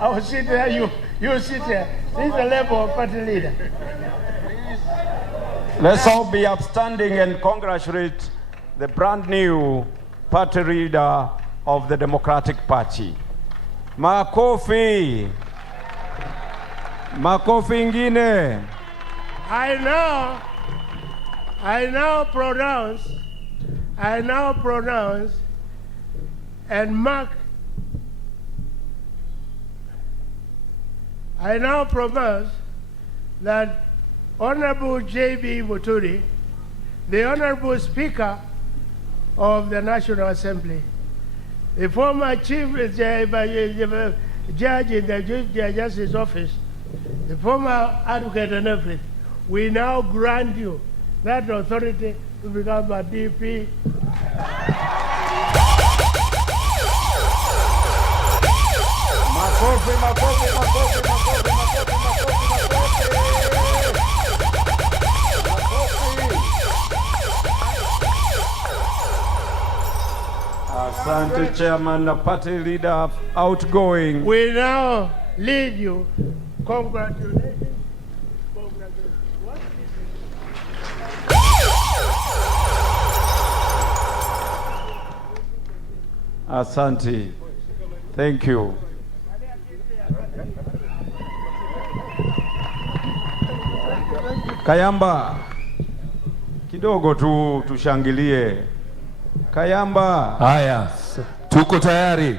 I will sit there, you sit there. This is the level of party leader. Let's all be upstanding and congratulate the brand new party leader of the Democratic Party. Makofi. Makofi ingine. I now pronounce and mark. I now propose that Honorable J.B. Muturi, the Honorable Speaker of the National Assembly, the former Chief Judge in the Justice Office, the former advocate and everything, we now grant you that authority to become a DP. Asante Chairman, the party leader outgoing. We now lead you. Congratulations. Asante. Thank you. Kayamba, kidogo tu tushangilie. Kayamba. Haya, tuko tayari.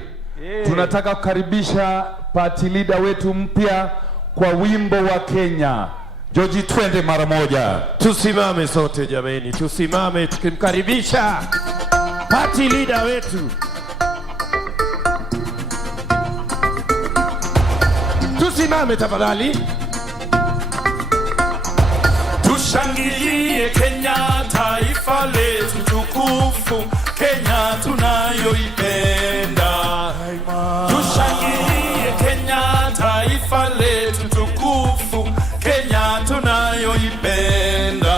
Tunataka kukaribisha party leader wetu mpya kwa wimbo wa Kenya. George, twende mara moja. Tusimame sote jameni, tusimame tukimkaribisha party leader wetu. Tusimame tafadhali. Tushangilie Kenya, taifa letu tukufu, Kenya tunayoipenda. Tushangilie Kenya, taifa letu tukufu, Kenya tunayoipenda.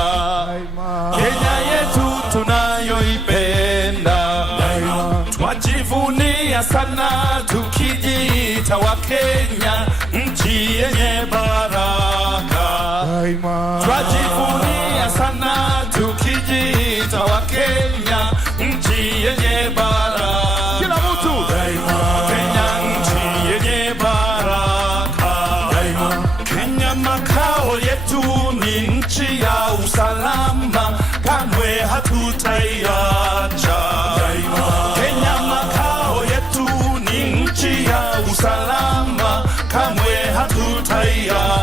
Kenya yetu tunayoipenda. Twajivunia sana tukijiita wa Kenya, nchi yenye baraka. Twajivunia sana tukijiita wa Kenya, nchi yenye baraka. Kila mtu Kenya nchi yenye baraka. Kenya makao yetu ni nchi ya usalama, kamwe hatutaiacha. Kenya makao yetu ni nchi ya usalama, kamwe hatutaiacha.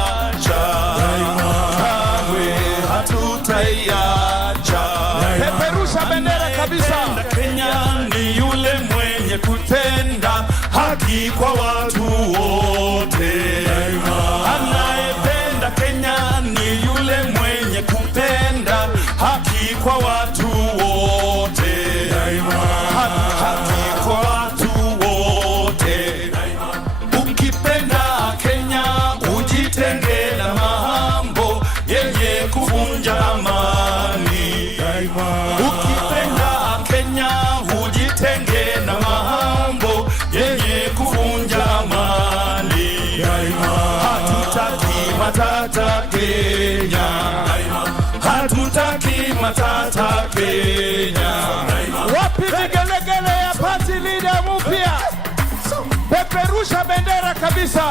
peperusha bendera kabisa. Kenya ni yule mwenye kutenda haki kwa watu wote. Anayependa Kenya ni yule mwenye kutenda haki kwa watu wote. Haki kwa watu wote. Ukipenda Kenya ujitenge na mambo yenye kuvunja amani. Ukipenda Kenya ujitenge na mambo yenye kuvunja amani. Hatutaki matata Kenya. Hatutaki matata Kenya. Wapi vigelegele ya party leader mpya? Peperusha bendera kabisa.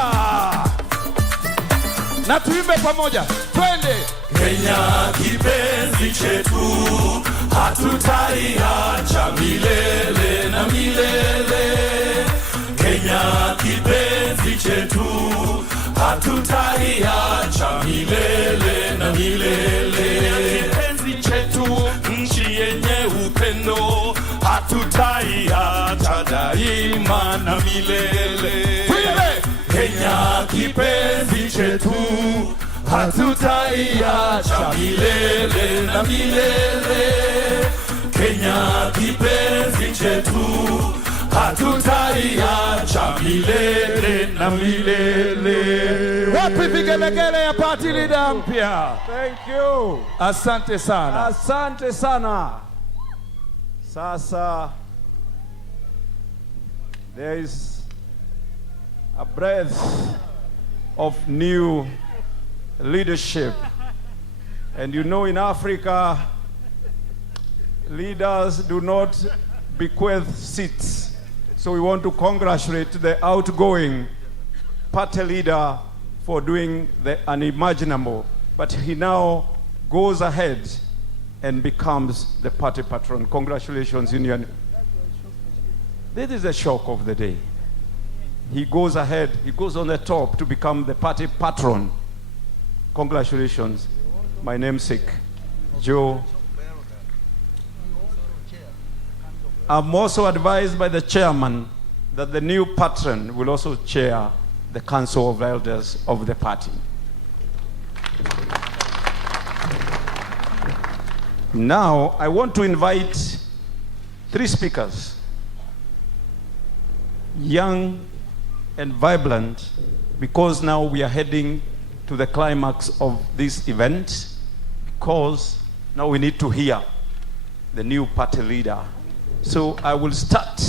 Na tuimbe pamoja. Twende. Kenya kipenzi chetu, hatutaiacha milele na milele. Kenya kipenzi chetu, hatutaiacha milele na milele. Kipenzi chetu, nchi yenye upendo, hatutaiacha daima na milele. Kenya kipenzi chetu, hatutaiacha milele na milele. Kenya kipenzi chetu, hatutaiacha milele na milele. Wapi vigelegele ya party leader mpya? Thank you. Asante sana. Asante sana. Sasa there is a breath of new leadership. And you know, in Africa, leaders do not bequeath seats. So we want to congratulate the outgoing party leader for doing the unimaginable. But he now goes ahead and becomes the party patron. Congratulations, Union. This is the shock of the day. He goes ahead, he goes on the top to become the party patron. Congratulations, my namesake, Joe. I'm also advised by the chairman that the new patron will also chair the Council of Elders of the party. Now, I want to invite 3 speakers, young and vibrant, because now we are heading to the climax of this event, because now we need to hear the new party leader. So I will start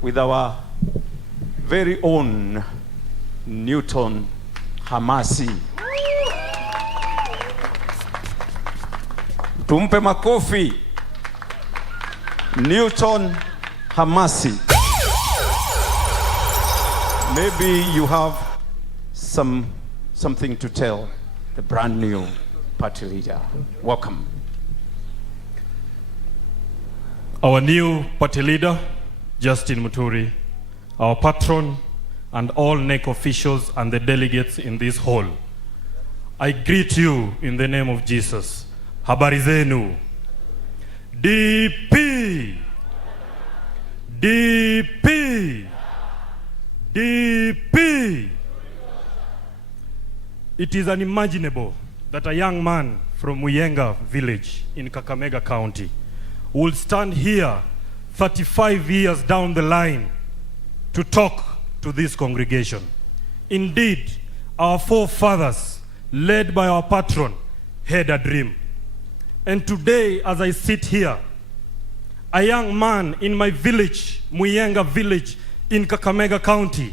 with our very own Newton Hamasi. Tumpe makofi. Newton Hamasi. Maybe you have something to tell the brand new party leader. Welcome. Our new party leader, Justin Muturi, our patron, and all NEC officials and the delegates in this hall. I greet you in the name of Jesus. Habari zenu. DP. DP. DP. It is unimaginable that a young man from Muyenga village in Kakamega County will stand here 35 years down the line to talk to this congregation. Indeed, our forefathers, led by our patron, had a dream. And today, as I sit here, a young man in my village, Muyenga village in Kakamega County,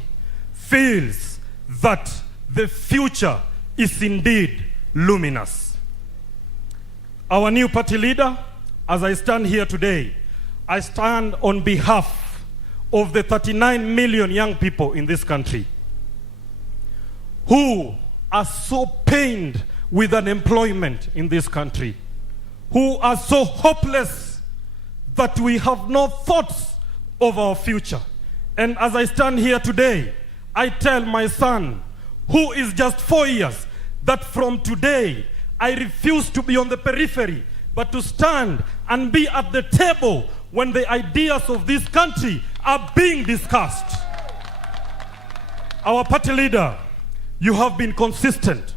feels that the future is indeed luminous. Our new party leader, as I stand here today, I stand on behalf of the 39 million young people in this country who are so pained with unemployment in this country, who are so hopeless that we have no thoughts of our future. And as I stand here today, I tell my son, who is just 4 years, that from today, I refuse to be on the periphery, but to stand and be at the table when the ideas of this country are being discussed. Our party leader, you have been consistent,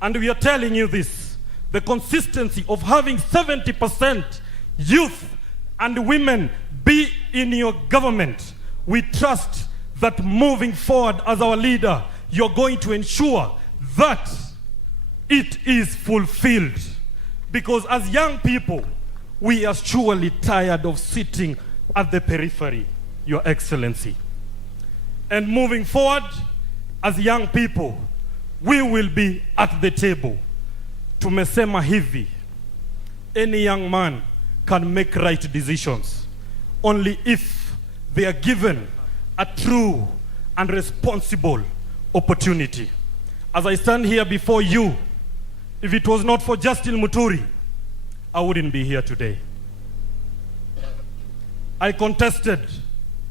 and we are telling you this, the consistency of having 70% youth and women be in your government. We trust that moving forward as our leader, you're going to ensure that it is fulfilled. Because as young people, we are surely tired of sitting at the periphery, Your Excellency. And moving forward, as young people, we will be at the table. Tumesema hivi, any young man can make right decisions only if they are given a true and responsible opportunity. As I stand here before you, if it was not for Justin Muturi, I wouldn't be here today. I contested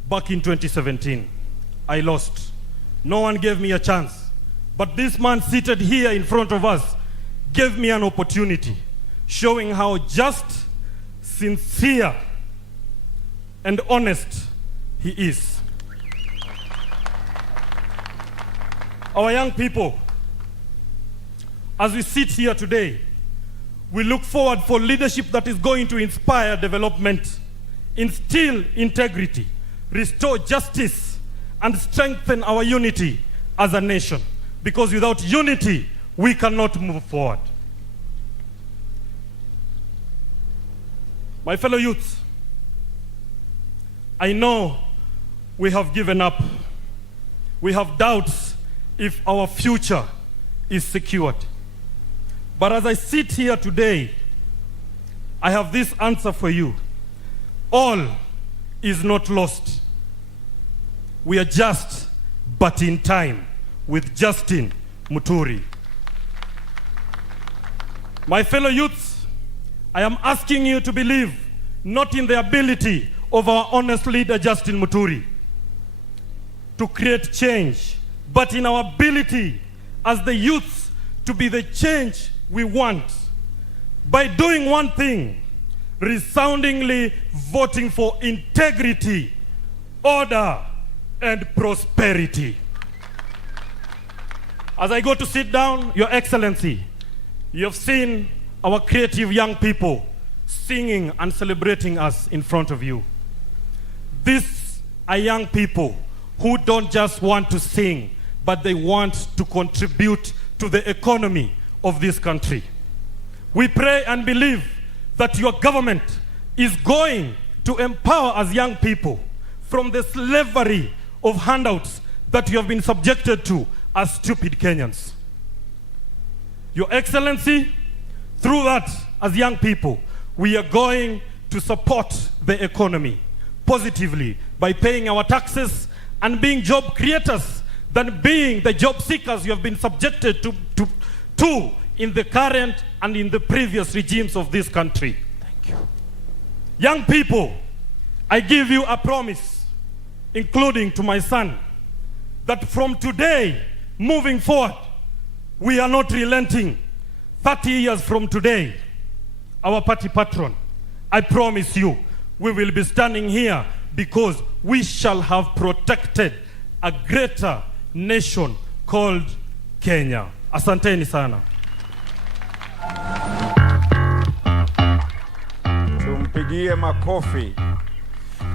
back in 2017. I lost. No one gave me a chance. But this man seated here in front of us gave me an opportunity, showing how just, sincere, and honest he is. Our young people, as we sit here today, we look forward for leadership that is going to inspire development, instill integrity, restore justice, and strengthen our unity as a nation. Because without unity, we cannot move forward. My fellow youths, I know we have given up. we have doubts if our future is secured. But as I sit here today, I have this answer for you. All is not lost. We are just but in time with Justin Muturi. My fellow youths, I am asking you to believe not in the ability of our honest leader Justin Muturi to create change, but in our ability as the youths to be the change we want by doing one thing: resoundingly voting for integrity, order, and prosperity. As I go to sit down, Your Excellency, you have seen our creative young people singing and celebrating us in front of you. These are young people who don't just want to sing, but they want to contribute to the economy of this country. We pray and believe that your government is going to empower us young people from the slavery of handouts that you have been subjected to as stupid Kenyans. Your Excellency, through that, as young people, we are going to support the economy positively by paying our taxes and being job creators than being the job seekers you have been subjected to in the current and in the previous regimes of this country. Thank you. Young people, I give you a promise, including to my son, that from today, moving forward, we are not relenting. 30 years from today, our party patron, I promise you, we will be standing here because we shall have protected a greater nation called Kenya. Asanteni sana. Tumpigie makofi.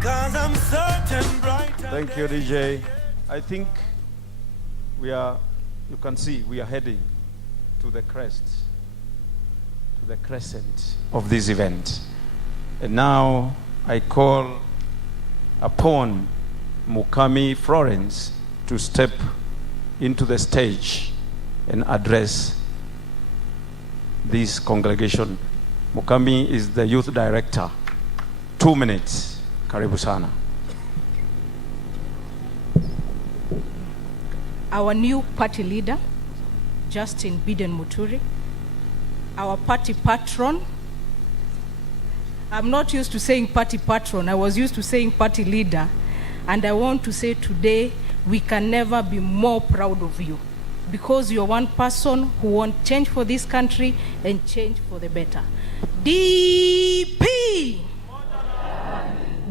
'Cause I'm certain brighter. Thank you, DJ. I think we are, you can see, we are heading to the crest, to the crescent of this event. And now I call upon Mukami Florence to step into the stage and address this congregation. Mukami is the youth director. 2 minutes. Karibu sana. Our new party leader, Justin Biden Muturi, our party patron. I'm not used to saying party patron, I was used to saying party leader, and I want to say today, we can never be more proud of you, because you're one person who wants change for this country and change for the better. DP!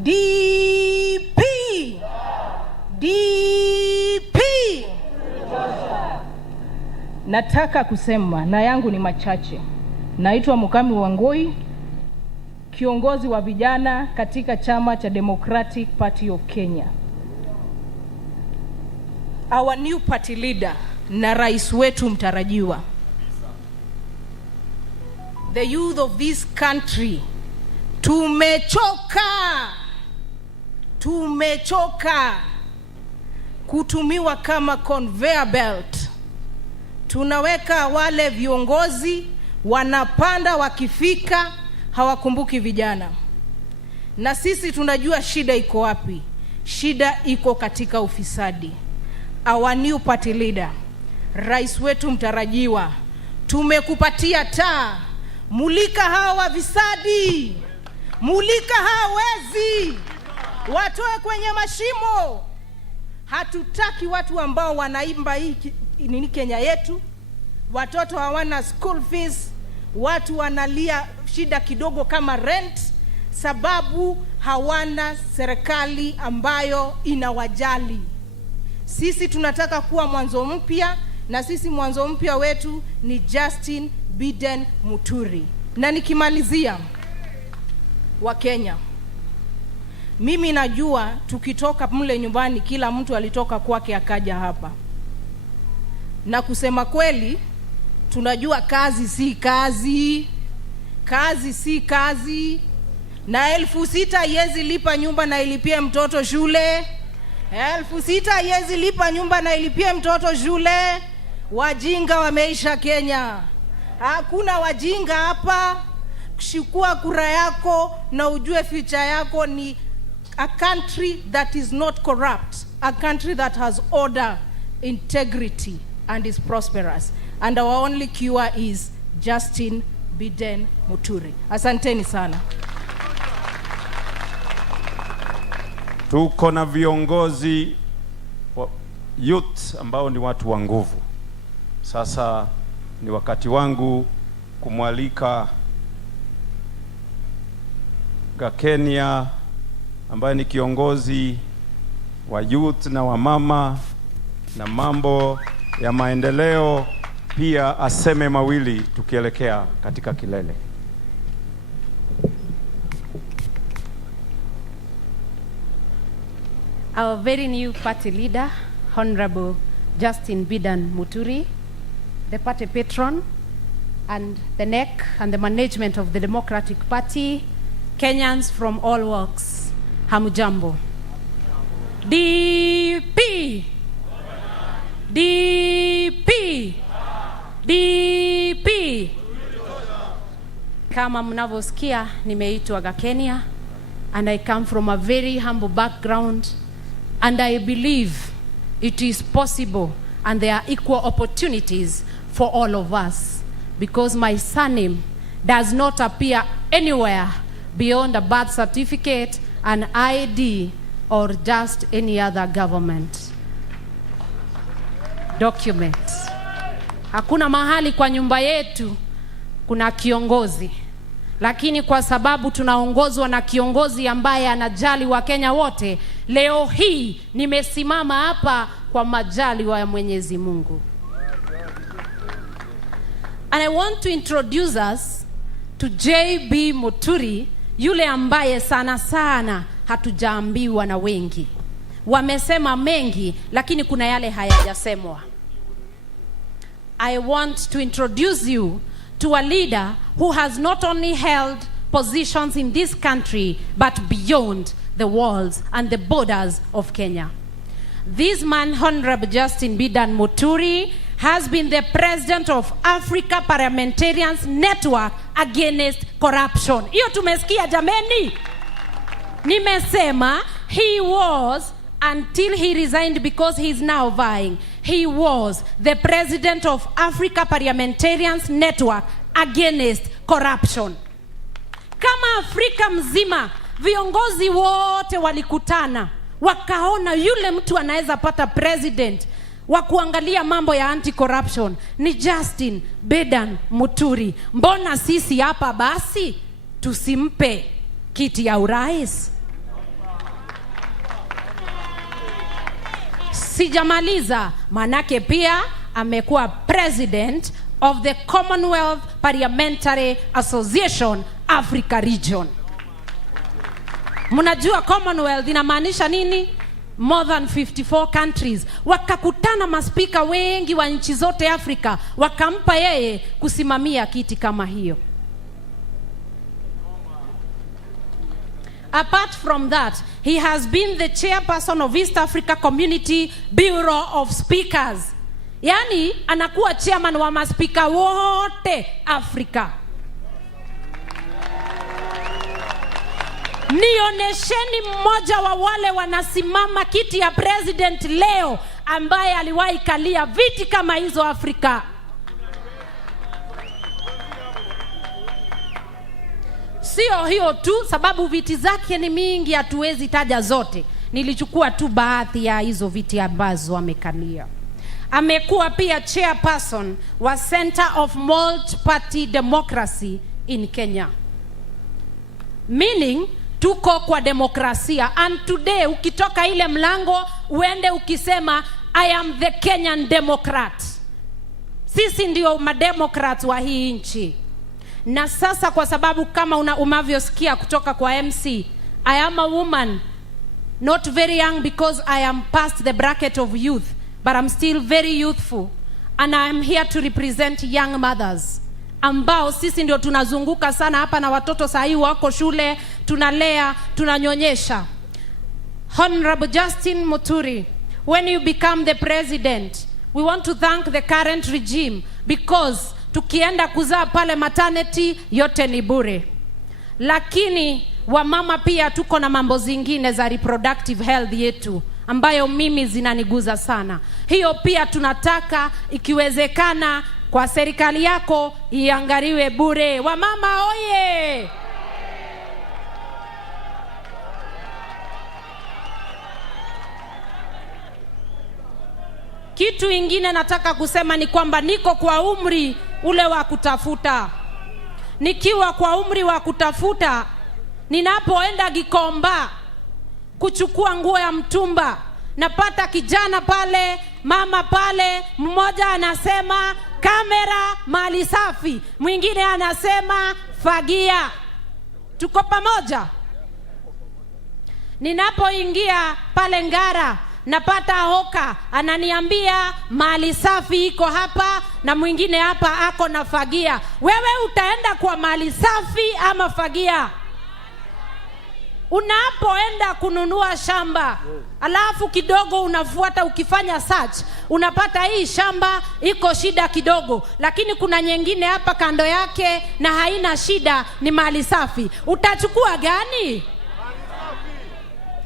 DP! DP! Nataka kusema na yangu ni machache. Naitwa Mukami Wangui, kiongozi wa vijana katika chama cha Democratic Party of Kenya. Our new party leader na rais wetu mtarajiwa. The youth of this country, tumechoka kutumiwa kama conveyor belt. Tunaweka wale viongozi wanapanda, wakifika hawakumbuki vijana. Na sisi tunajua shida iko wapi. Shida iko katika ufisadi. Our new party leader, rais wetu mtarajiwa, tumekupatia taa. Mulika hawa visadi, mulika hawezi, watoe kwenye mashimo. Hatutaki watu ambao wanaimba hii nini Kenya yetu. Watoto hawana school fees, watu wanalia shida kidogo kama rent, sababu hawana serikali ambayo inawajali. Sisi tunataka kuwa mwanzo mpya, na sisi mwanzo mpya wetu ni Justin Biden Muturi. Na nikimalizia, wa Kenya, mimi najua tukitoka mle nyumbani kila mtu alitoka kwake akaja hapa. Na kusema kweli, tunajua kazi si kazi. Kazi si kazi. Na 6,000 yezi lipa nyumba na ilipie mtoto shule. 6,000 yezi lipa nyumba na ilipie mtoto shule. Wajinga wameisha Kenya. Hakuna wajinga hapa. Kuchukua kura yako na ujue future yako ni a country that is not corrupt, a country that has order, integrity, and is prosperous. And our only cure is Justin Biden Muturi. Asanteni sana. Tuko na viongozi wa youth ambao ni watu wa nguvu. Sasa ni wakati wangu kumwalika Gakenia ambaye ni kiongozi wa youth na wamama na mambo ya maendeleo, pia aseme mawili tukielekea katika kilele. Our very new party leader, Honorable Justin Biden Muturi, the party patron and the neck and the management of the Democratic Party, Kenyans from all walks, hamujambo. DP! DP! DP! Kama mnavyosikia, nimeitwa Gakenia, and I come from a very humble background, and I believe it is possible and there are equal opportunities for all of us, because my surname does not appear anywhere beyond a birth certificate, an ID, or just any other government document. Hakuna mahali kwa nyumba yetu kuna kiongozi, lakini kwa sababu tunaongozwa na kiongozi ambaye anajali wa Kenya wote, leo hii nimesimama hapa kwa majali wa Mwenyezi Mungu. And I want to introduce us to JB Muturi, yule ambaye sana sana hatujaambiwa na wengi. Wamesema mengi, lakini kuna yale hayajasemwa. I want to introduce you to a leader who has not only held positions in this country, but beyond the walls and the borders of Kenya. This man, Honorable Justin Biden Muturi, has been the president of Africa Parliamentarians Network Against Corruption. Iyo tumesikia jameni? Nimesema he was, until he resigned because he is now vying, he was the president of Africa Parliamentarians Network Against Corruption. Kama Afrika mzima, viongozi wote walikutana, wakaona yule mtu anaweza pata president wa kuangalia mambo ya anti-corruption ni Justin Biden Muturi. Mbona sisi hapa basi tusimpe kiti ya urais? Sijamaliza, manake pia amekuwa president of the Commonwealth Parliamentary Association Africa Region. Mnajua Commonwealth inamaanisha nini? More than 54 countries. Wakakutana maspika wengi wa nchi zote Afrika, wakampa yeye kusimamia kiti kama hiyo. Apart from that, he has been the chairperson of East Africa Community Bureau of Speakers. Yani anakuwa chairman wa maspika wote Afrika. Nionesheni mmoja wa wale wanasimama kiti ya president leo ambaye aliwahi kalia viti kama hizo Afrika. Sio hiyo tu, sababu viti zake ni mingi, hatuwezi taja zote. Nilichukua tu baadhi ya hizo viti ambazo amekalia. Amekuwa pia chairperson wa Center of Multi-Party Democracy in Kenya. Meaning, tuko kwa demokrasia. And today, ukitoka ile mlango, uende ukisema, I am the Kenyan Democrat. Sisi ndio mademokrat wa hii nchi. Na sasa kwa sababu kama umavyosikia kutoka kwa MC, I am a woman, not very young because I am past the bracket of youth, but I'm still very youthful. And I am here to represent young mothers, ambao sisi ndio tunazunguka sana hapa na watoto sahi wako shule, tunalea, tunanyonyesha. Honorable Justin Muturi, when you become the president, we want to thank the current regime because tukienda kuzaa pale maternity yote ni bure. Lakini wamama pia tuko na mambo zingine za reproductive health yetu ambayo mimi zinaniguza sana. Hiyo pia tunataka ikiwezekana kwa serikali yako iangaliwe bure. Wamama oye! Kitu ingine nataka kusema ni kwamba niko kwa umri ule wa kutafuta. Nikiwa kwa umri wa kutafuta, ninapoenda Gikomba kuchukua nguo ya mtumba, napata kijana pale, mama pale, mmoja anasema kamera mali safi, mwingine anasema fagia. Tuko pamoja? Ninapoingia pale Ngara, napata hoka ananiambia mali safi iko hapa na mwingine hapa ako na fagia. Wewe utaenda kwa mali safi ama fagia? Unapoenda kununua shamba, alafu kidogo unafuata ukifanya search, unapata hii shamba iko shida kidogo, lakini kuna nyingine hapa kando yake na haina shida, ni mali safi. Utachukua gani?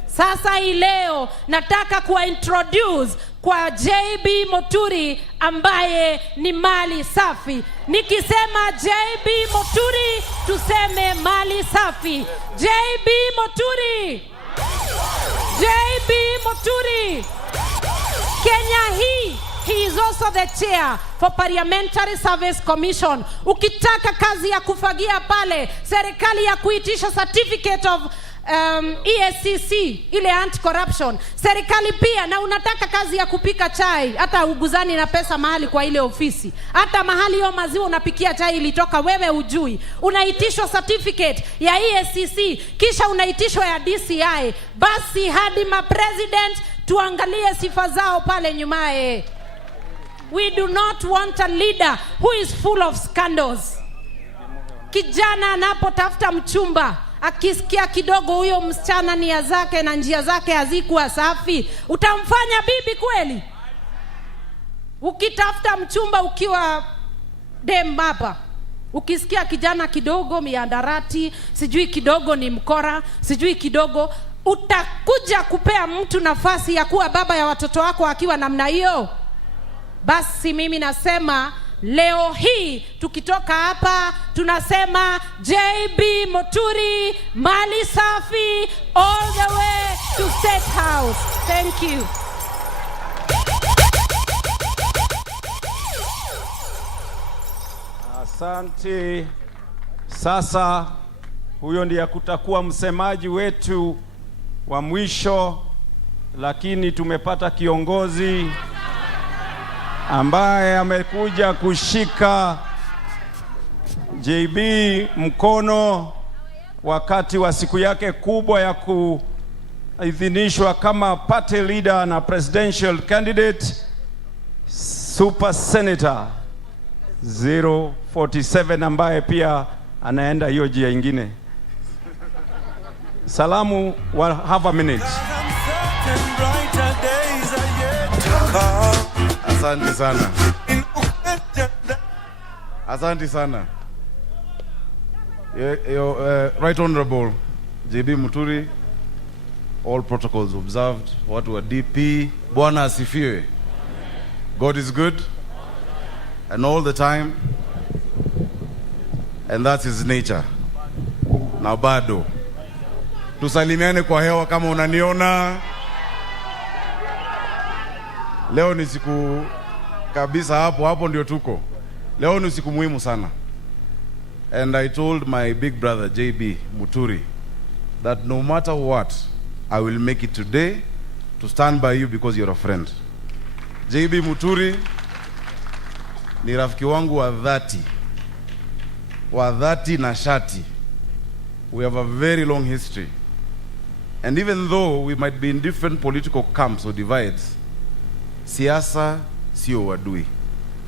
Sasa hii leo nataka kuwa introduce kwa JB Muturi ambaye ni mali safi. Nikisema JB Muturi, tuseme mali safi. JB Muturi. JB Muturi. Kenya hii, he is also the chair for Parliamentary Service Commission. Ukitaka kazi ya kufagia pale, serikali ya kuitisha certificate of ESCC, ile anti-corruption, serikali pia, na unataka kazi ya kupika chai, hata uguzani na pesa mahali kwa ile ofisi, hata mahali hiyo maziwa unapikia chai ilitoka wewe ujui, unaitishwa certificate ya ESCC, kisha unaitishwa ya DCI. Basi hadi ma president tuangalie sifa zao pale nyumae. We do not want a leader who is full of scandals. Kijana anapotafuta mchumba, akisikia kidogo huyo msichana nia zake na njia zake hazikuwa safi, utamfanya bibi kweli? Ukitafuta mchumba ukiwa dem hapa, ukisikia kijana kidogo miandarati, sijui kidogo ni mkora, sijui kidogo, utakuja kupea mtu nafasi ya kuwa baba ya watoto wako akiwa namna hiyo? Basi mimi nasema leo hii tukitoka hapa tunasema JB Muturi mali safi all the way to State House. Thank you. Asante. Sasa huyo ndiye kutakuwa msemaji wetu wa mwisho, lakini tumepata kiongozi ambaye amekuja kushika JB mkono wakati wa siku yake kubwa ya kuidhinishwa kama party leader na presidential candidate, Super Senator 047, ambaye pia anaenda hiyo jia ingine. Salamu wa have a minute. Asante sana. Asante sana. Right Honorable JB Muturi, all protocols observed. Watu wa DP, Bwana asifiwe. God is good and all the time, and that's his nature. Na bado tusalimiane kwa hewa kama unaniona. Leo ni siku kabisa, hapo ndio tuko. Leo ni siku muhimu sana. And I told my big brother JB Muturi that no matter what, I will make it today to stand by you because you're a friend. JB Muturi ni rafiki wangu wa dhati na shati. We have a very long history. And even though we might be in different political camps or divides, siasa sio wadui.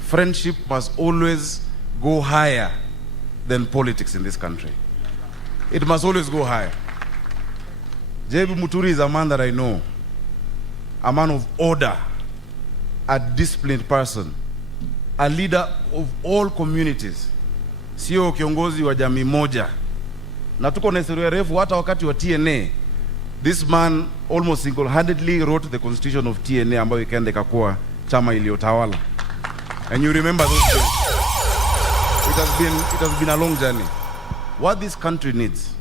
Friendship must always go higher than politics in this country. It must always go higher. JB Muturi is a man that I know, a man of order, a disciplined person, a leader of all communities, sio kiongozi wa jamii moja. Na tuko na historia refu hata wakati wa TNA. This man almost single-handedly wrote the constitution of TNA ambayo ikaenda ikakuwa chama iliyotawala. And you remember those days. It has been a long journey. What this country needs,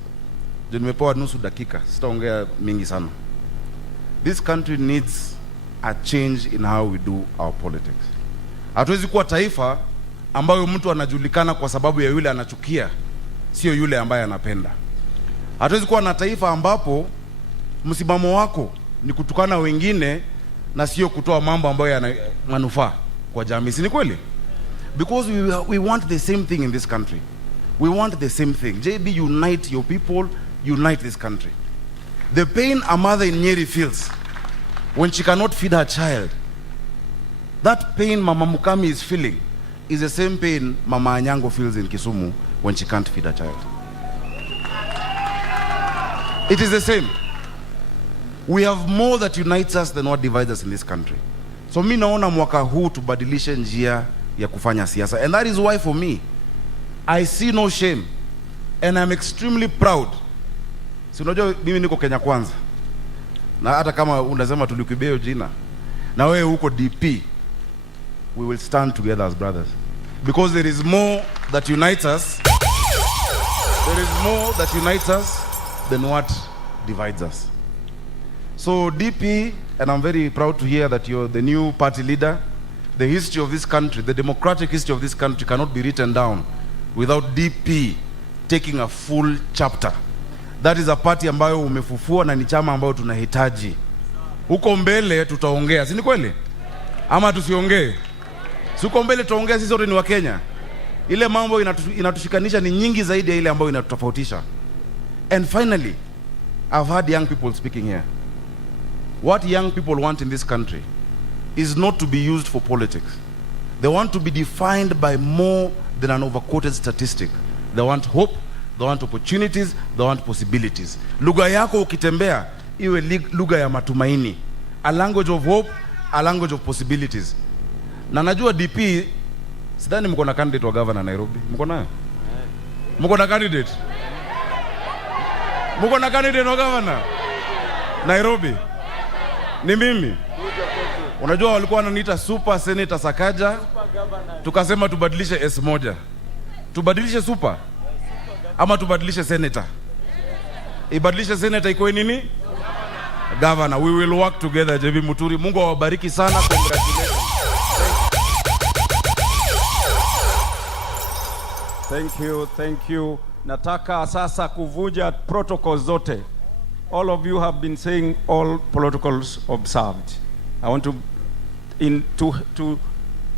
nimepewa nusu dakika, sitaongea mingi sana. This country needs a change in how we do our politics. Hatuwezi kuwa taifa ambayo mtu anajulikana kwa sababu ya yule anachukia, sio yule ambaye anapenda. Hatuwezi kuwa na taifa ambapo msimamo wako ni kutukana wengine na sio kutoa mambo ambayo yana manufaa kwa jamii. Si ni kweli? Because we want the same thing in this country. We want the same thing. JB, unite your people, unite this country. The pain a mother in Nyeri feels when she cannot feed her child, that pain Mama Mukami is feeling is the same pain Mama Anyango feels in Kisumu when she can't feed her child. It is the same. We have more that unites us than what divides us in this country. So mi naona mwaka huu tubadilishe njia ya kufanya siasa. And that is why for me, I see no shame. And I'm extremely proud. Si unajua mimi niko Kenya Kwanza. Na hata kama unasema tulikibeo jina. Na wewe huko DP. We will stand together as brothers. Because there is more that unites us. There is more that unites us than what divides us. So DP, and I'm very proud to hear that you're the new party leader. The history of this country, the democratic history of this country cannot be written down without DP taking a full chapter. That is a party ambayo umefufua na ni chama ambayo tunahitaji. Huko mbele tutaongea, si ni kweli? Ama tusiongee? Si huko mbele tutaongea, sisi wote ni wa Kenya. Ile mambo inatushikanisha ni nyingi zaidi ya ile ambayo inatutofautisha. And finally, I've heard young people speaking here. What young people want in this country is not to be used for politics. They want to be defined by more than an overquoted statistic. They want hope, they want opportunities, they want possibilities. Lugha yako ukitembea iwe lugha ya matumaini. A language of hope, a language of possibilities. Na najua DP, sidhani mko na candidate wa governor Nairobi. Mko nayo? Mko na candidate? Mko na candidate wa governor Nairobi? Ni mimi. Unajua walikuwa wananiita super senator Sakaja, tukasema tubadilishe S1. Tubadilishe super ama tubadilishe senator? Ibadilishe senator iko nini? Governor. We will work together, JB Muturi. Mungu awabariki sana. Congratulations. Thank you. Nataka sasa kuvunja protocol zote. All of you have been saying all protocols observed. I want to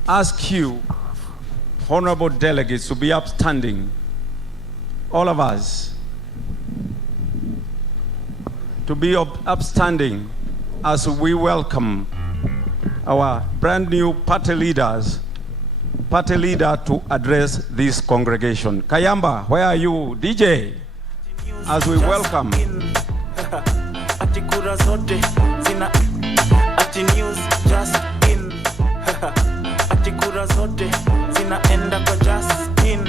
ask you, honorable delegates, to be upstanding. All of us to be upstanding as we welcome our brand new party leader to address this congregation. Kayamba, where are you? DJ, as we welcome. Ati kura zote zina ati news just in ati kura zote zinaenda kwa Justin.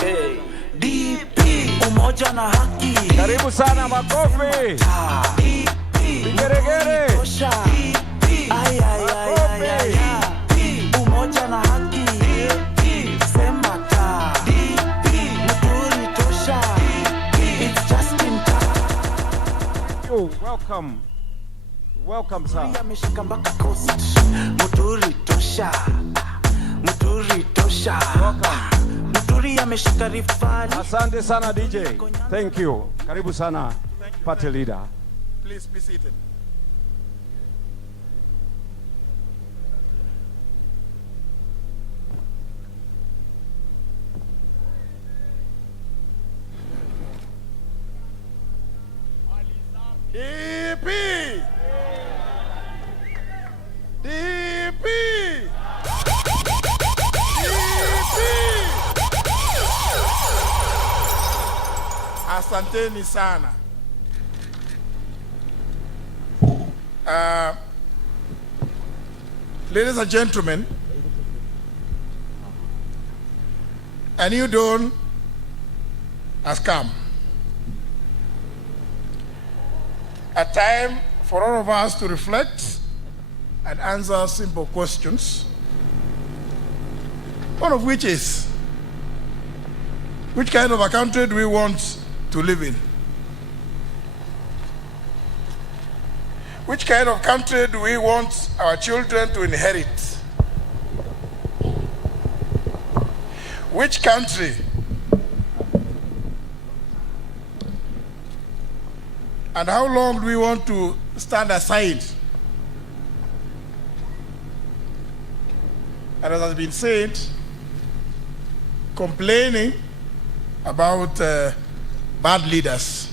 Hey. DP umoja na haki. Karibu sana, makofi. Vigeregere. Ay ay ay. Umoja na haki. Sema ta. Muturi tosha. It's just in time. Welcome sir. Muturi tosha. Muturi tosha. Welcome. Muturi ameshika rifani. Asante sana DJ. Thank you. Karibu sana party leader. Please be seated. DP! DP! DP! Asanteni sana. Ladies and gentlemen, a new dawn has come. A time for all of us to reflect and answer simple questions. One of which is, which kind of a country do we want to live in? Which kind of country do we want our children to inherit? Which country and how long do we want to stand aside? And as has been said, complaining about bad leaders.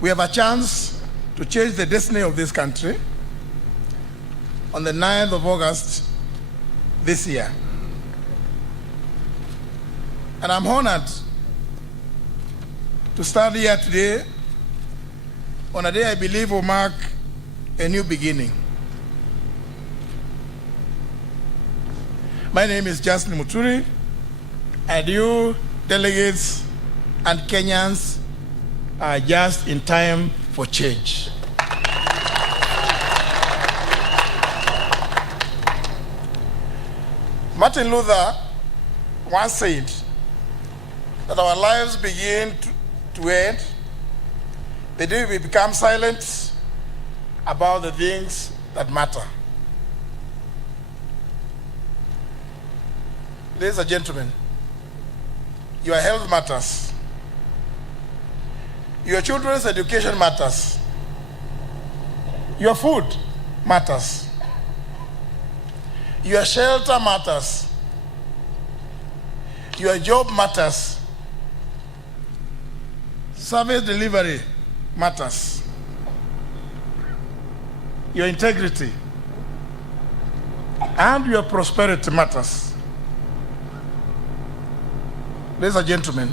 We have a chance to change the destiny of this country on the 9th of August this year. And I'm honored to stand here today on a day I believe will mark a new beginning. My name is Justin Muturi, and you delegates and Kenyans are just in time for change. Martin Luther once said that our lives begin to end the day we become silent about the things that matter. Ladies and gentlemen, your health matters. Your children's education matters. Your food matters. Your shelter matters. Your job matters. Service delivery matters. Your integrity and your prosperity matters. Ladies and gentlemen,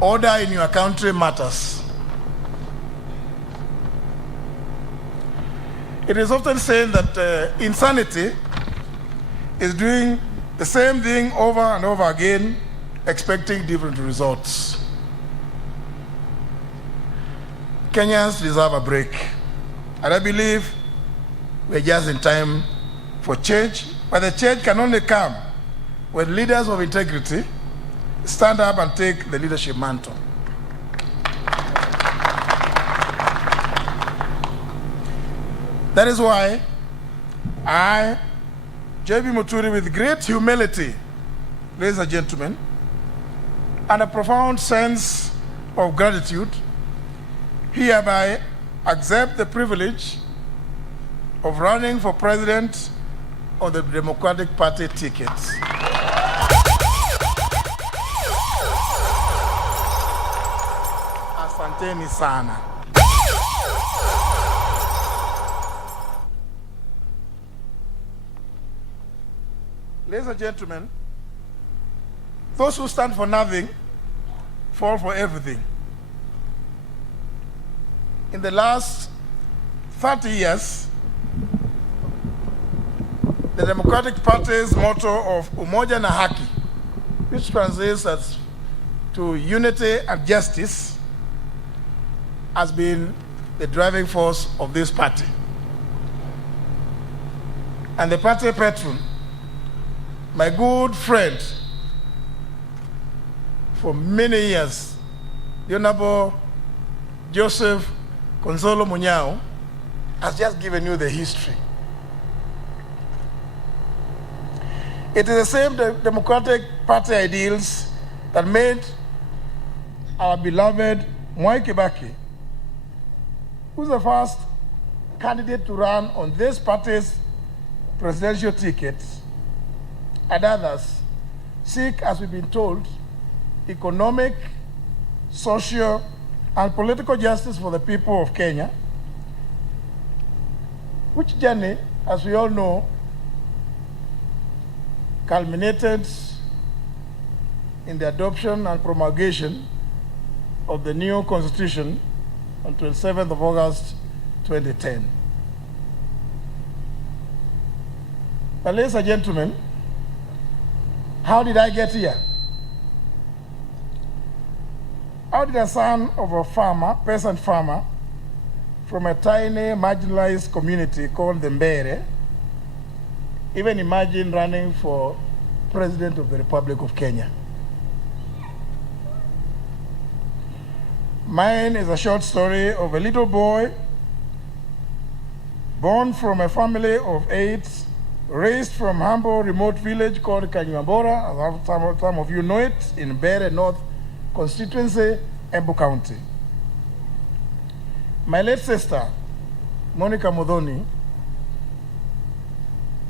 order in your country matters. It is often said that insanity is doing the same thing over and over again, expecting different results. Kenyans deserve a break. And I believe we're just in time for change, but the change can only come when leaders of integrity stand up and take the leadership mantle. That is why I, JB Muturi, with great humility, ladies and gentlemen, and a profound sense of gratitude, hereby accept the privilege of running for president on the Democratic Party ticket. Asanteni sana. Ladies and gentlemen, those who stand for nothing fall for everything. In the last 30 years, the Democratic Party's motto of Umoja na Haki, which translates as to unity and justice, has been the driving force of this party. And the party patron, my good friend for many years, the Honorable Joseph Consolo Munyao, has just given you the history. It is the same Democratic Party ideals that made our beloved Mwai Kibaki, who's the first candidate to run on this party's presidential ticket, and others seek, as we've been told, economic, social, and political justice for the people of Kenya, which journey, as we all know, culminated in the adoption and promulgation of the new constitution on 27th of August 2010. But ladies and gentlemen, how did I get here? How did a son of a farmer, peasant farmer, from a tiny marginalized community called the Mbere, even imagine running for President of the Republic of Kenya? Mine is a short story of a little boy born from a family of 8, raised from humble remote village called Kanyambora, as some of you know it, in Mbere North constituency, Embu County. My late sister, Monica Modoni,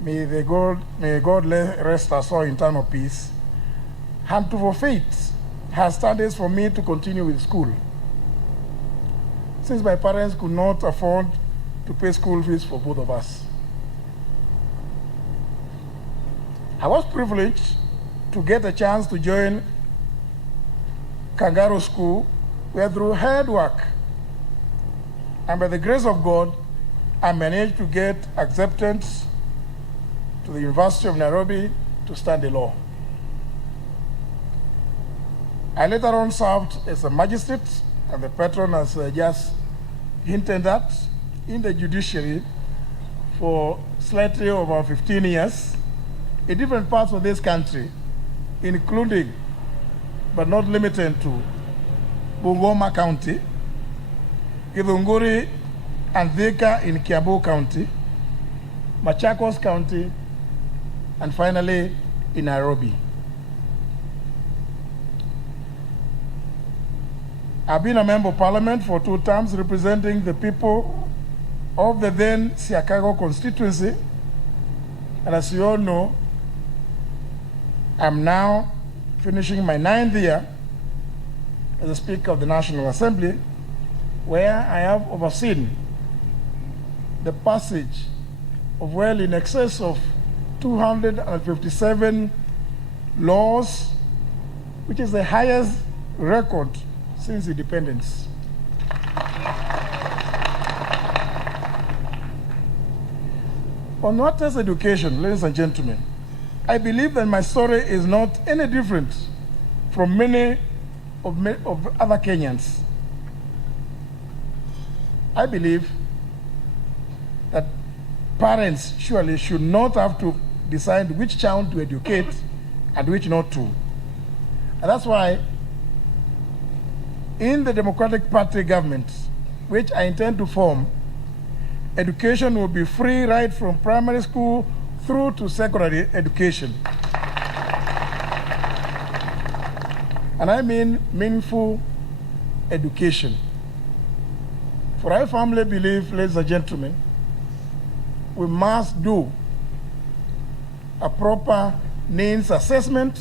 may God rest her soul in eternal peace, had to forfeit her studies for me to continue with school, since my parents could not afford to pay school fees for both of us. I was privileged to get a chance to join Kangaroo School, where through hard work and by the grace of God, I managed to get acceptance to the University of Nairobi to study law. I later on served as a magistrate, and the patron has just hinted at, in the judiciary for slightly over 15 years in different parts of this country, including but not limited to Bungoma County, Githunguri and Thika in Kiambu County, Machakos County, and finally in Nairobi. I've been a member of parliament for 2 terms representing the people of the then Siakago constituency, and as you all know, I'm now finishing my 9th year as a Speaker of the National Assembly, where I have overseen the passage of well in excess of 257 laws, which is the highest record since independence. On matters education, ladies and gentlemen, I believe that my story is not any different from many of other Kenyans. I believe that parents surely should not have to decide which child to educate and which not to. And that's why in the Democratic Party government, which I intend to form, education will be free right from primary school through to secondary education. And I mean meaningful education. For I firmly believe, ladies and gentlemen, we must do a proper needs assessment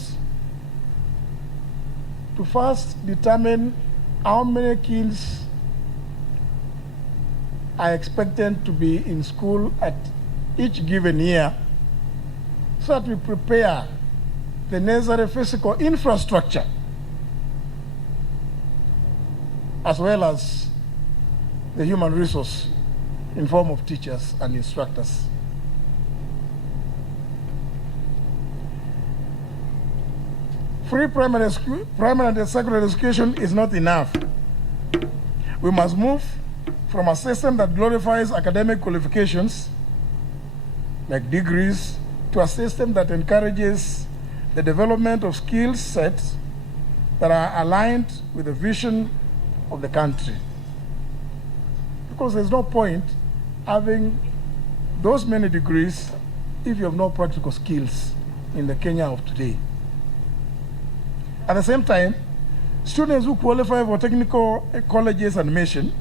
to first determine how many kids are expected to be in school at each given year, so that we prepare the necessary physical infrastructure as well as the human resource in form of teachers and instructors. Free primary and secondary education is not enough. We must move from a system that glorifies academic qualifications, like degrees, to a system that encourages the development of skill sets that are aligned with the vision of the country. Because there's no point having those many degrees if you have no practical skills in the Kenya of today. At the same time, students who qualify for technical colleges admission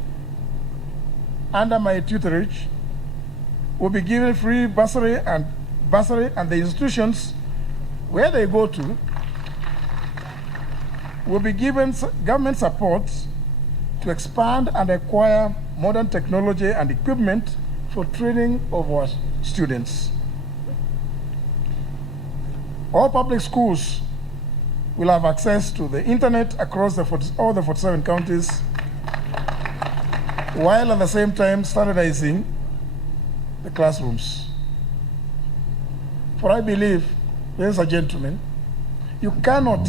under my tutorage will be given free bursary, and the institutions where they go to will be given government support to expand and acquire modern technology and equipment for training of our students. All public schools will have access to the internet across all the 47 counties, while at the same time standardizing the classrooms. For I believe, ladies and gentlemen, you cannot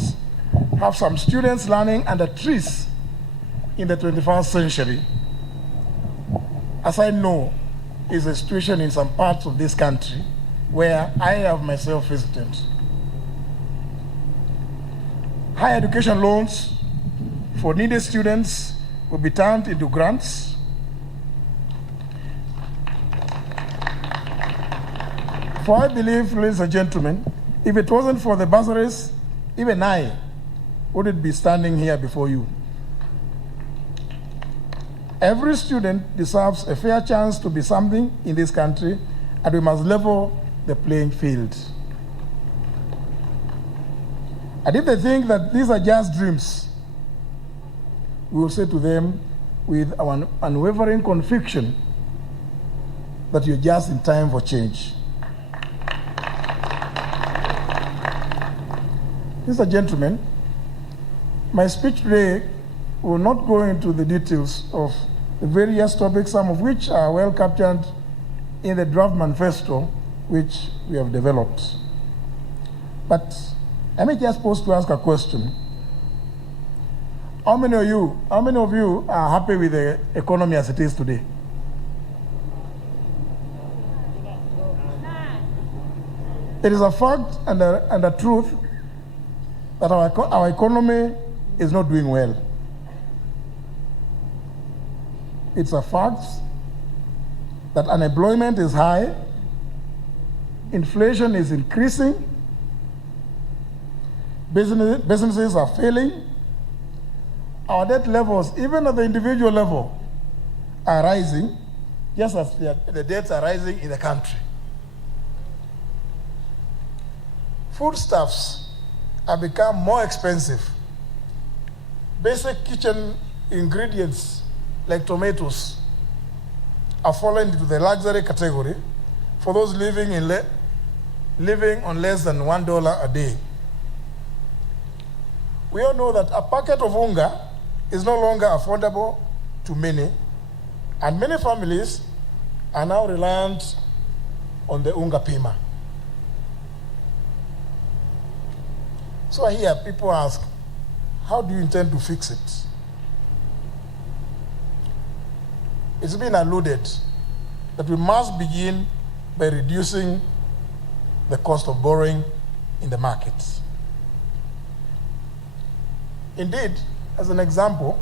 have some students learning under trees in the 21st century, as I know is a situation in some parts of this country where I have myself visited. Higher education loans for needy students will be turned into grants. For I believe, ladies and gentlemen, if it wasn't for the bursaries, even I wouldn't be standing here before you. Every student deserves a fair chance to be something in this country, and we must level the playing field. And if they think that these are just dreams, we will say to them with our unwavering conviction that you're just in time for change. Ladies and gentlemen, my speech today will not go into the details of the various topics, some of which are well captured in the draft manifesto which we have developed. But I may just pose to ask a question. How many of you are happy with the economy as it is today? It is a fact and a truth that our economy is not doing well. It's a fact that unemployment is high, inflation is increasing, businesses are failing, our debt levels, even at the individual level, are rising, just as the debts are rising in the country. Foodstuffs have become more expensive. Basic kitchen ingredients like tomatoes are fallen into the luxury category for those living on less than $1 a day. We all know that a packet of unga is no longer affordable to many, and many families are now reliant on the unga pima. So I hear people ask, how do you intend to fix it? It's been alluded that we must begin by reducing the cost of borrowing in the markets. Indeed, as an example,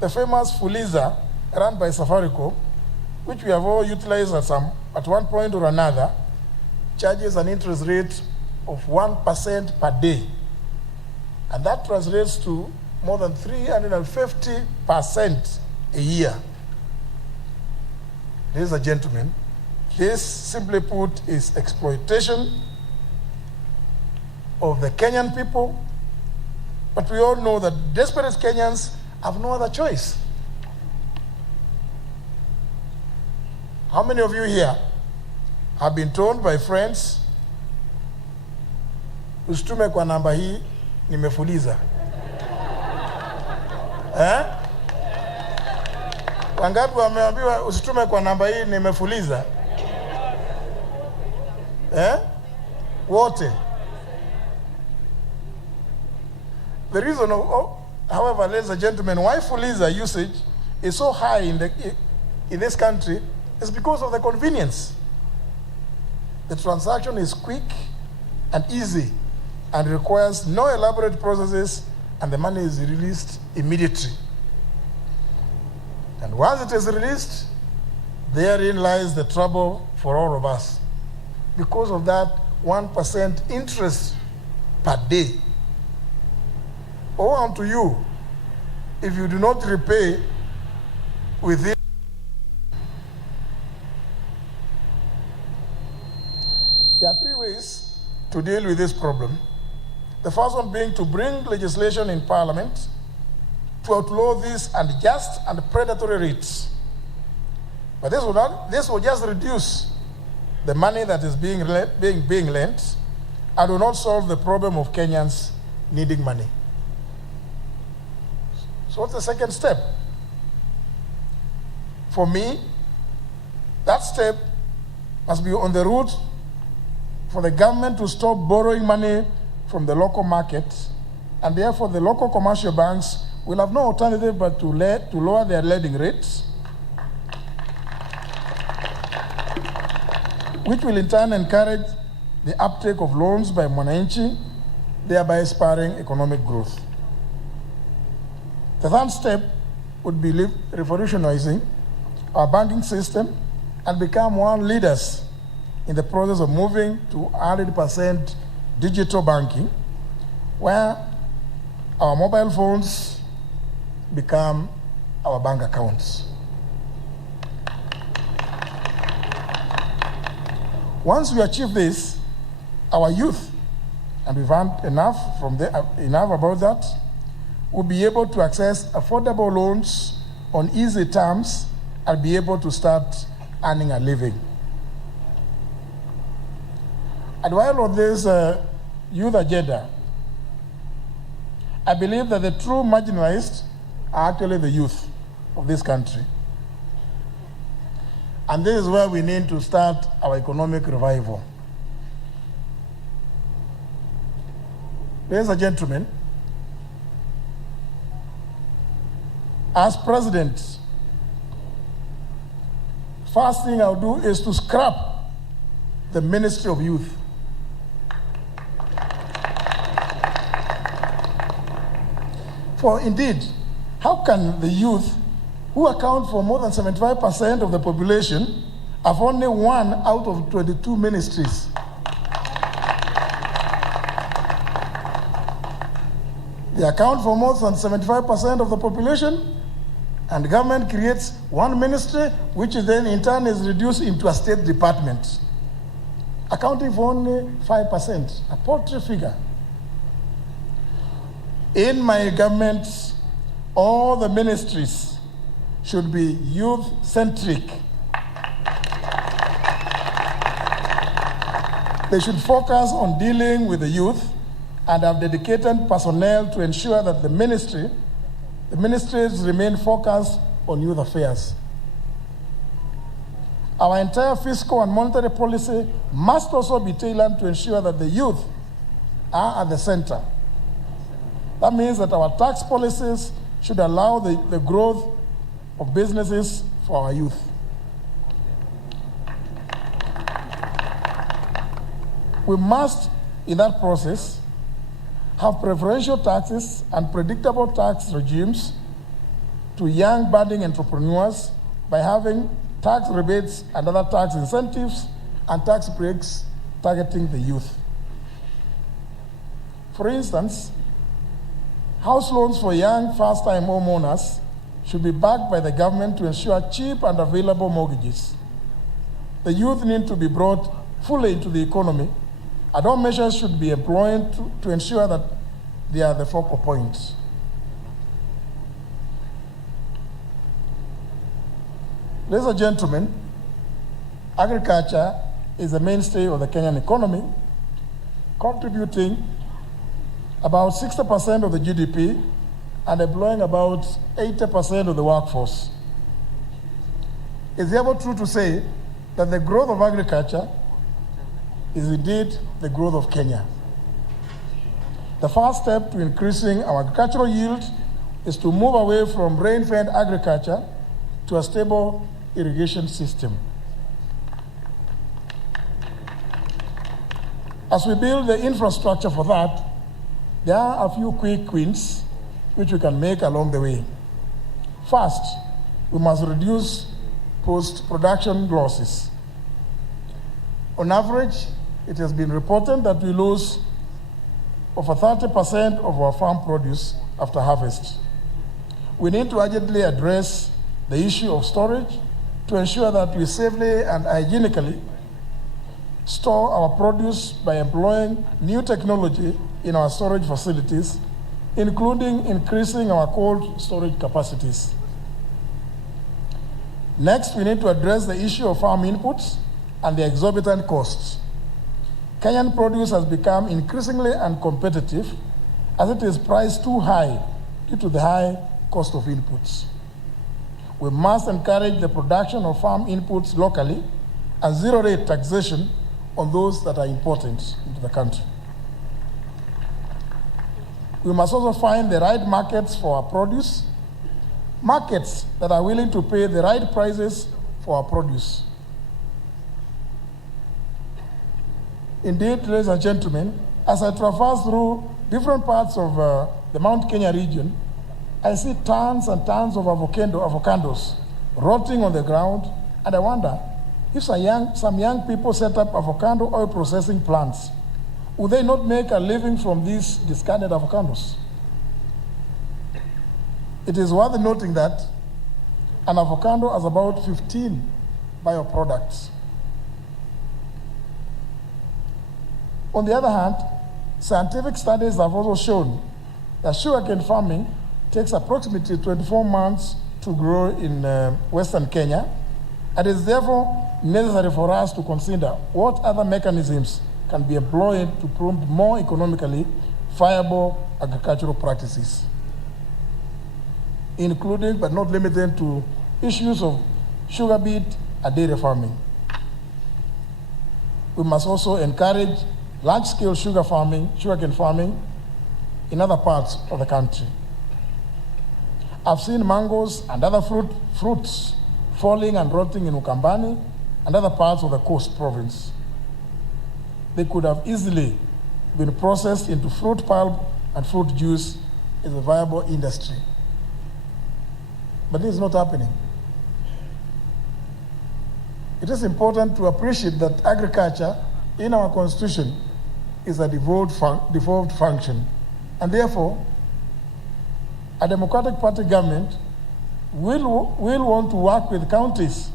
the famous Fuliza run by Safaricom, which we have all utilized at one point or another, charges an interest rate of 1% per day. And that translates to more than 350% a year. Ladies and gentlemen, this, simply put, is exploitation of the Kenyan people, but we all know that desperate Kenyans have no other choice. How many of you here have been told by friends, usitume kwa namba hii nimefuliza? Wangapi wameambiwa usitume kwa namba hii nimefuliza? Wote. The reason, however, ladies and gentlemen, why Fuliza usage is so high in this country is because of the convenience. The transaction is quick and easy and requires no elaborate processes, and the money is released immediately. And once it is released, therein lies the trouble for all of us. Because of that 1% interest per day. Woe unto you if you do not repay within. There are three ways to deal with this problem. The first one being to bring legislation in Parliament to outlaw these unjust and predatory rates. But this will just reduce the money that is being lent and will not solve the problem of Kenyans needing money. So what's the second step? For me, that step must be on the route for the government to stop borrowing money from the local market, and therefore the local commercial banks will have no alternative but to lower their lending rates, which will in turn encourage the uptake of loans by mwananchi, thereby spurring economic growth. The third step would be revolutionizing our banking system and become one leaders in the process of moving to 100% digital banking, where our mobile phones become our bank accounts. Once we achieve this, our youth, and we've learned enough about that, will be able to access affordable loans on easy terms and be able to start earning a living. And while on this youth agenda, I believe that the true marginalized are actually the youth of this country. And this is where we need to start our economic revival. Ladies and gentlemen, as president, first thing I'll do is to scrap the Ministry of Youth. For indeed, how can the youth, who account for more than 75% of the population, have only one out of 22 ministries? They account for more than 75% of the population, and the government creates one ministry, which then in turn is reduced into a state department, accounting for only 5%, a paltry figure. In my government, all the ministries should be youth-centric. They should focus on dealing with the youth and have dedicated personnel to ensure that the ministries remain focused on youth affairs. Our entire fiscal and monetary policy must also be tailored to ensure that the youth are at the center. That means that our tax policies should allow the growth of businesses for our youth. We must, in that process, have preferential taxes and predictable tax regimes to young budding entrepreneurs by having tax rebates and other tax incentives and tax breaks targeting the youth. For instance, house loans for young first-time homeowners should be backed by the government to ensure cheap and available mortgages. The youth need to be brought fully into the economy, and all measures should be employed to ensure that they are the focal points. Ladies and gentlemen, agriculture is the mainstay of the Kenyan economy, contributing about 60% of the GDP and employing about 80% of the workforce. Is it ever true to say that the growth of agriculture is indeed the growth of Kenya? The first step to increasing our agricultural yield is to move away from rain-fed agriculture to a stable irrigation system. As we build the infrastructure for that, there are a few quick wins which we can make along the way. First, we must reduce post-production losses. On average, it has been reported that we lose over 30% of our farm produce after harvest. We need to urgently address the issue of storage to ensure that we safely and hygienically store our produce by employing new technology in our storage facilities, including increasing our cold storage capacities. Next, we need to address the issue of farm inputs and the exorbitant costs. Kenyan produce has become increasingly uncompetitive, as it is priced too high due to the high cost of inputs. We must encourage the production of farm inputs locally and zero-rate taxation on those that are imported into the country. We must also find the right markets for our produce, markets that are willing to pay the right prices for our produce. Indeed, ladies and gentlemen, as I traverse through different parts of the Mount Kenya region, I see tons and tons of avocados rotting on the ground, and I wonder if some young people set up avocado oil processing plants, would they not make a living from these discarded avocados? It is worth noting that an avocado has about 15 bioproducts. On the other hand, scientific studies have also shown that sugarcane farming takes approximately 24 months to grow in Western Kenya, and is therefore necessary for us to consider what other mechanisms can be employed to promote more economically viable agricultural practices, including but not limited to issues of sugar beet and dairy farming. We must also encourage large-scale sugarcane farming in other parts of the country. I've seen mangoes and other fruits falling and rotting in Ukambani and other parts of the coast province. They could have easily been processed into fruit pulp and fruit juice as a viable industry. But this is not happening. It is important to appreciate that agriculture in our constitution is a devolved function, and therefore a Democratic Party government will want to work with counties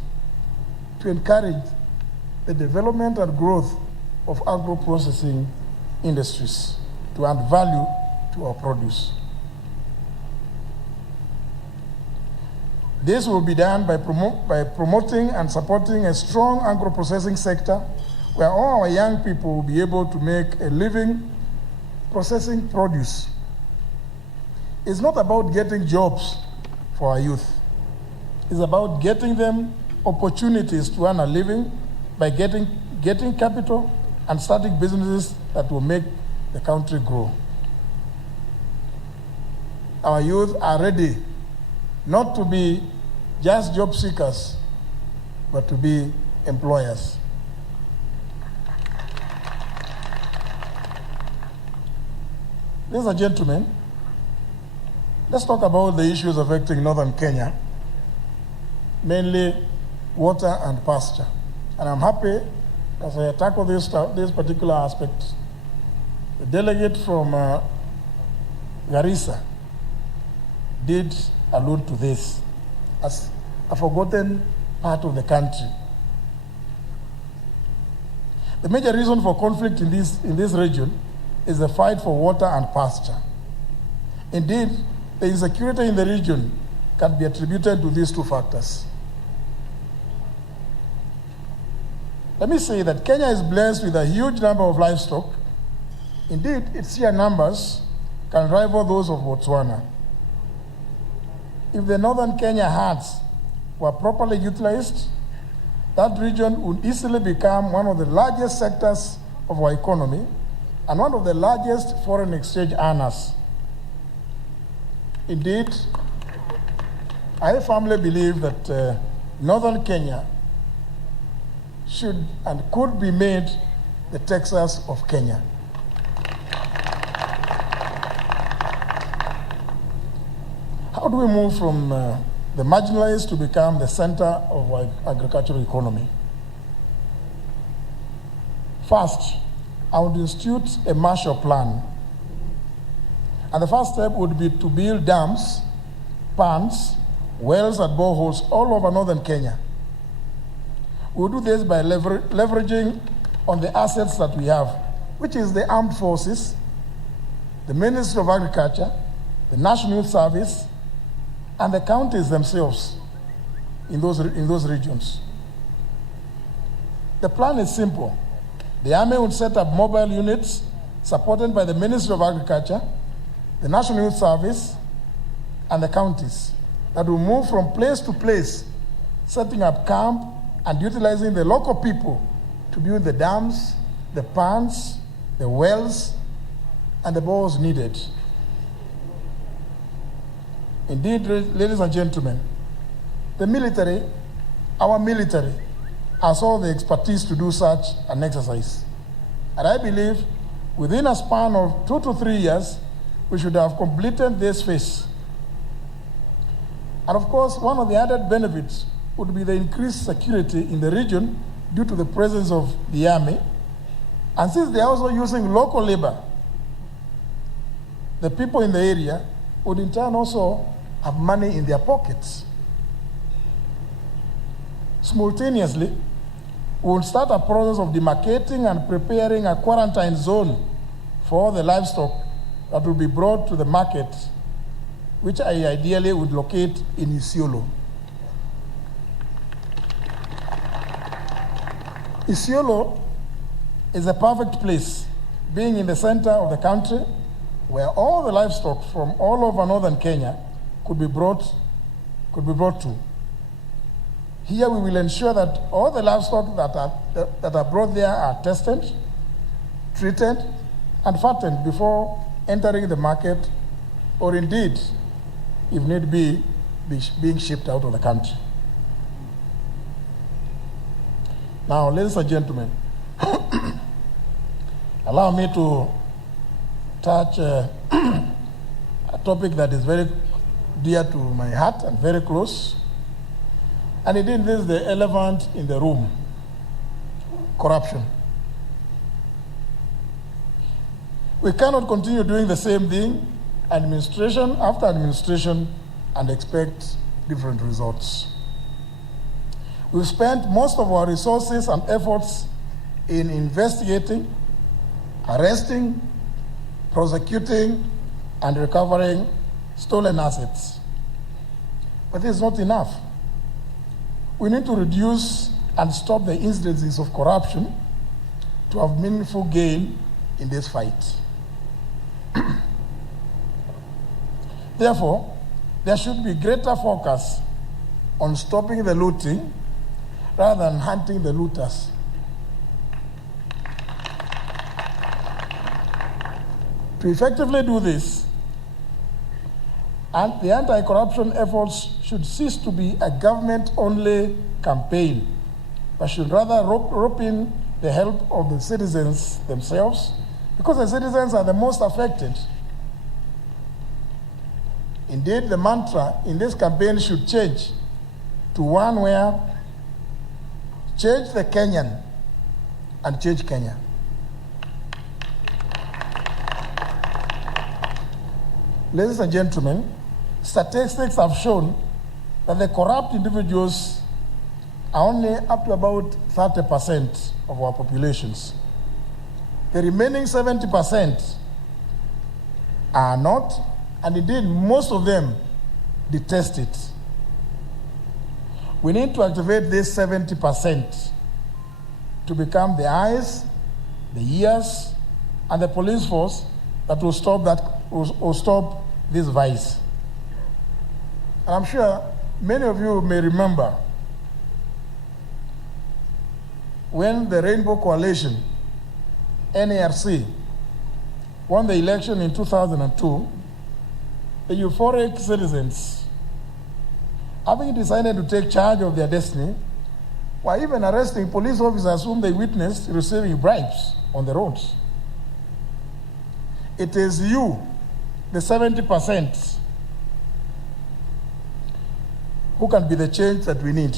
to encourage the development and growth of agro-processing industries to add value to our produce. This will be done by promoting and supporting a strong agro-processing sector where all our young people will be able to make a living processing produce. It's not about getting jobs for our youth. It's about getting them opportunities to earn a living by getting capital and starting businesses that will make the country grow. Our youth are ready not to be just job seekers, but to be employers. Ladies and gentlemen, let's talk about the issues affecting northern Kenya, mainly water and pasture. And I'm happy as I tackle this particular aspect. The delegate from Garissa did allude to this as a forgotten part of the country. The major reason for conflict in this region is the fight for water and pasture. Indeed, the insecurity in the region can be attributed to these two factors. Let me say that Kenya is blessed with a huge number of livestock. Indeed, its sheer numbers can rival those of Botswana. If the northern Kenya herds were properly utilized, that region would easily become one of the largest sectors of our economy and one of the largest foreign exchange earners. Indeed, I firmly believe that northern Kenya should and could be made the Texas of Kenya. How do we move from the marginalized to become the center of our agricultural economy? First, I would institute a Marshall Plan. And the first step would be to build dams, ponds, wells, and boreholes all over northern Kenya. We'll do this by leveraging on the assets that we have, which is the armed forces, the Ministry of Agriculture, the National Youth Service, and the counties themselves in those regions. The plan is simple. The Army would set up mobile units supported by the Ministry of Agriculture the National Youth Service, and the counties that will move from place to place, setting up camp and utilizing the local people to build the dams, the ponds, the wells, and the bores needed. Indeed, ladies and gentlemen, the military, our military, has all the expertise to do such an exercise. And I believe within a span of 2 to 3 years, we should have completed this phase. And of course, one of the added benefits would be the increased security in the region due to the presence of the army. And since they're also using local labor, the people in the area would in turn also have money in their pockets. Simultaneously, we will start a process of demarcating and preparing a quarantine zone for all the livestock that will be brought to the market, which I ideally would locate in Isiolo. Isiolo is a perfect place, being in the center of the country, where all the livestock from all over northern Kenya could be brought to. Here we will ensure that all the livestock that are brought there are tested, treated, and fattened before entering the market, or indeed, if need be, being shipped out of the country. Now, ladies and gentlemen, allow me to touch a topic that is very dear to my heart and very close. And indeed, this is the elephant in the room: corruption. We cannot continue doing the same thing, administration after administration, and expect different results. We've spent most of our resources and efforts in investigating, arresting, prosecuting, and recovering stolen assets. But it's not enough. We need to reduce and stop the incidences of corruption to have meaningful gain in this fight. Therefore, there should be greater focus on stopping the looting rather than hunting the looters. To effectively do this, and the anti-corruption efforts should cease to be a government-only campaign, but should rather rope in the help of the citizens themselves, because the citizens are the most affected. Indeed, the mantra in this campaign should change to one where change the Kenyan and change Kenya. Ladies and gentlemen, statistics have shown that the corrupt individuals are only up to about 30% of our populations. The remaining 70% are not, and indeed most of them detest it. We need to activate this 70% to become the eyes, the ears, and the police force that will stop this vice. And I'm sure many of you may remember when the Rainbow Coalition, NARC, won the election in 2002, the euphoric citizens, having decided to take charge of their destiny, were even arresting police officers whom they witnessed receiving bribes on the roads. It is you, the 70%, who can be the change that we need.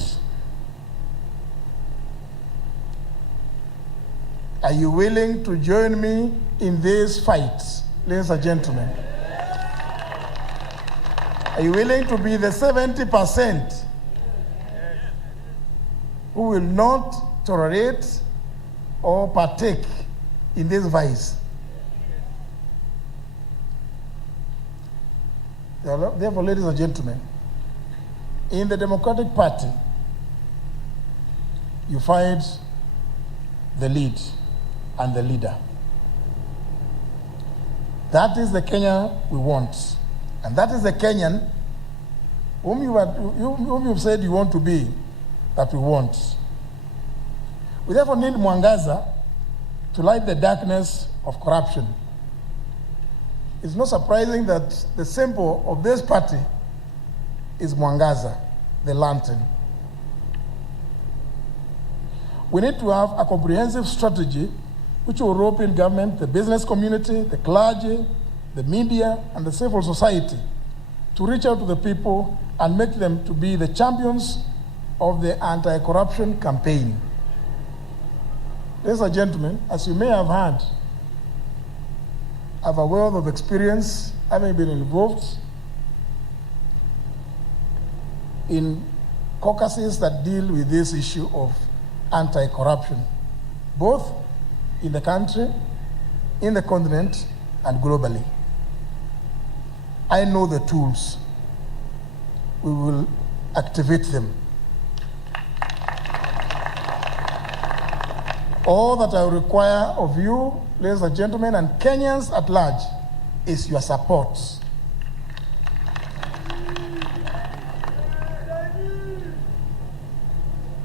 Are you willing to join me in this fight, ladies and gentlemen? Are you willing to be the 70% who will not tolerate or partake in this vice? Therefore, ladies and gentlemen, in the Democratic Party, you find the lead and the leader. That is the Kenya we want. And that is the Kenyan whom you've said you want to be, that we want. We therefore need Mwangaza to light the darkness of corruption. It's not surprising that the symbol of this party is Mwangaza, the lantern. We need to have a comprehensive strategy which will rope in government, the business community, the clergy, the media, and the civil society to reach out to the people and make them to be the champions of the anti-corruption campaign. Ladies and gentlemen, as you may have heard, I have a wealth of experience having been involved in caucuses that deal with this issue of anti-corruption, both in the country, in the continent, and globally. I know the tools. We will activate them. All that I require of you, ladies and gentlemen, and Kenyans at large, is your support.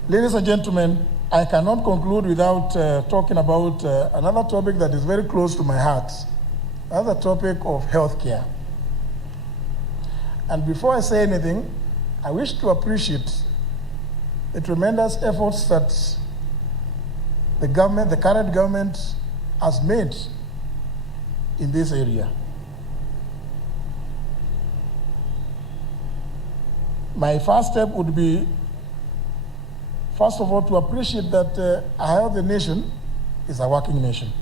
Ladies and gentlemen, I cannot conclude without talking about another topic that is very close to my heart, another topic of healthcare. And before I say anything, I wish to appreciate the tremendous efforts that the current government has made in this area. My first step would be, first of all, to appreciate that a healthy nation is a working nation.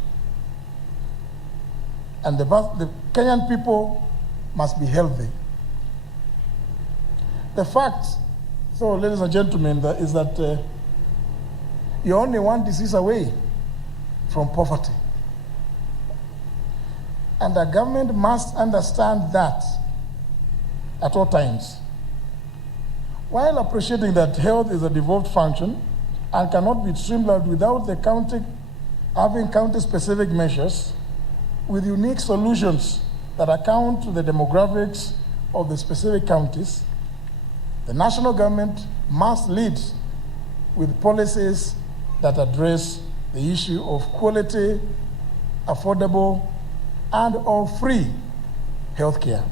And the Kenyan people must be healthy. The fact, so ladies and gentlemen, is that you're only one disease away from poverty. And the government must understand that at all times. While appreciating that health is a devolved function and cannot be streamlined without the county having county-specific measures with unique solutions that account to the demographics of the specific counties, the national government must lead with policies that address the issue of quality, affordable, and/or free healthcare.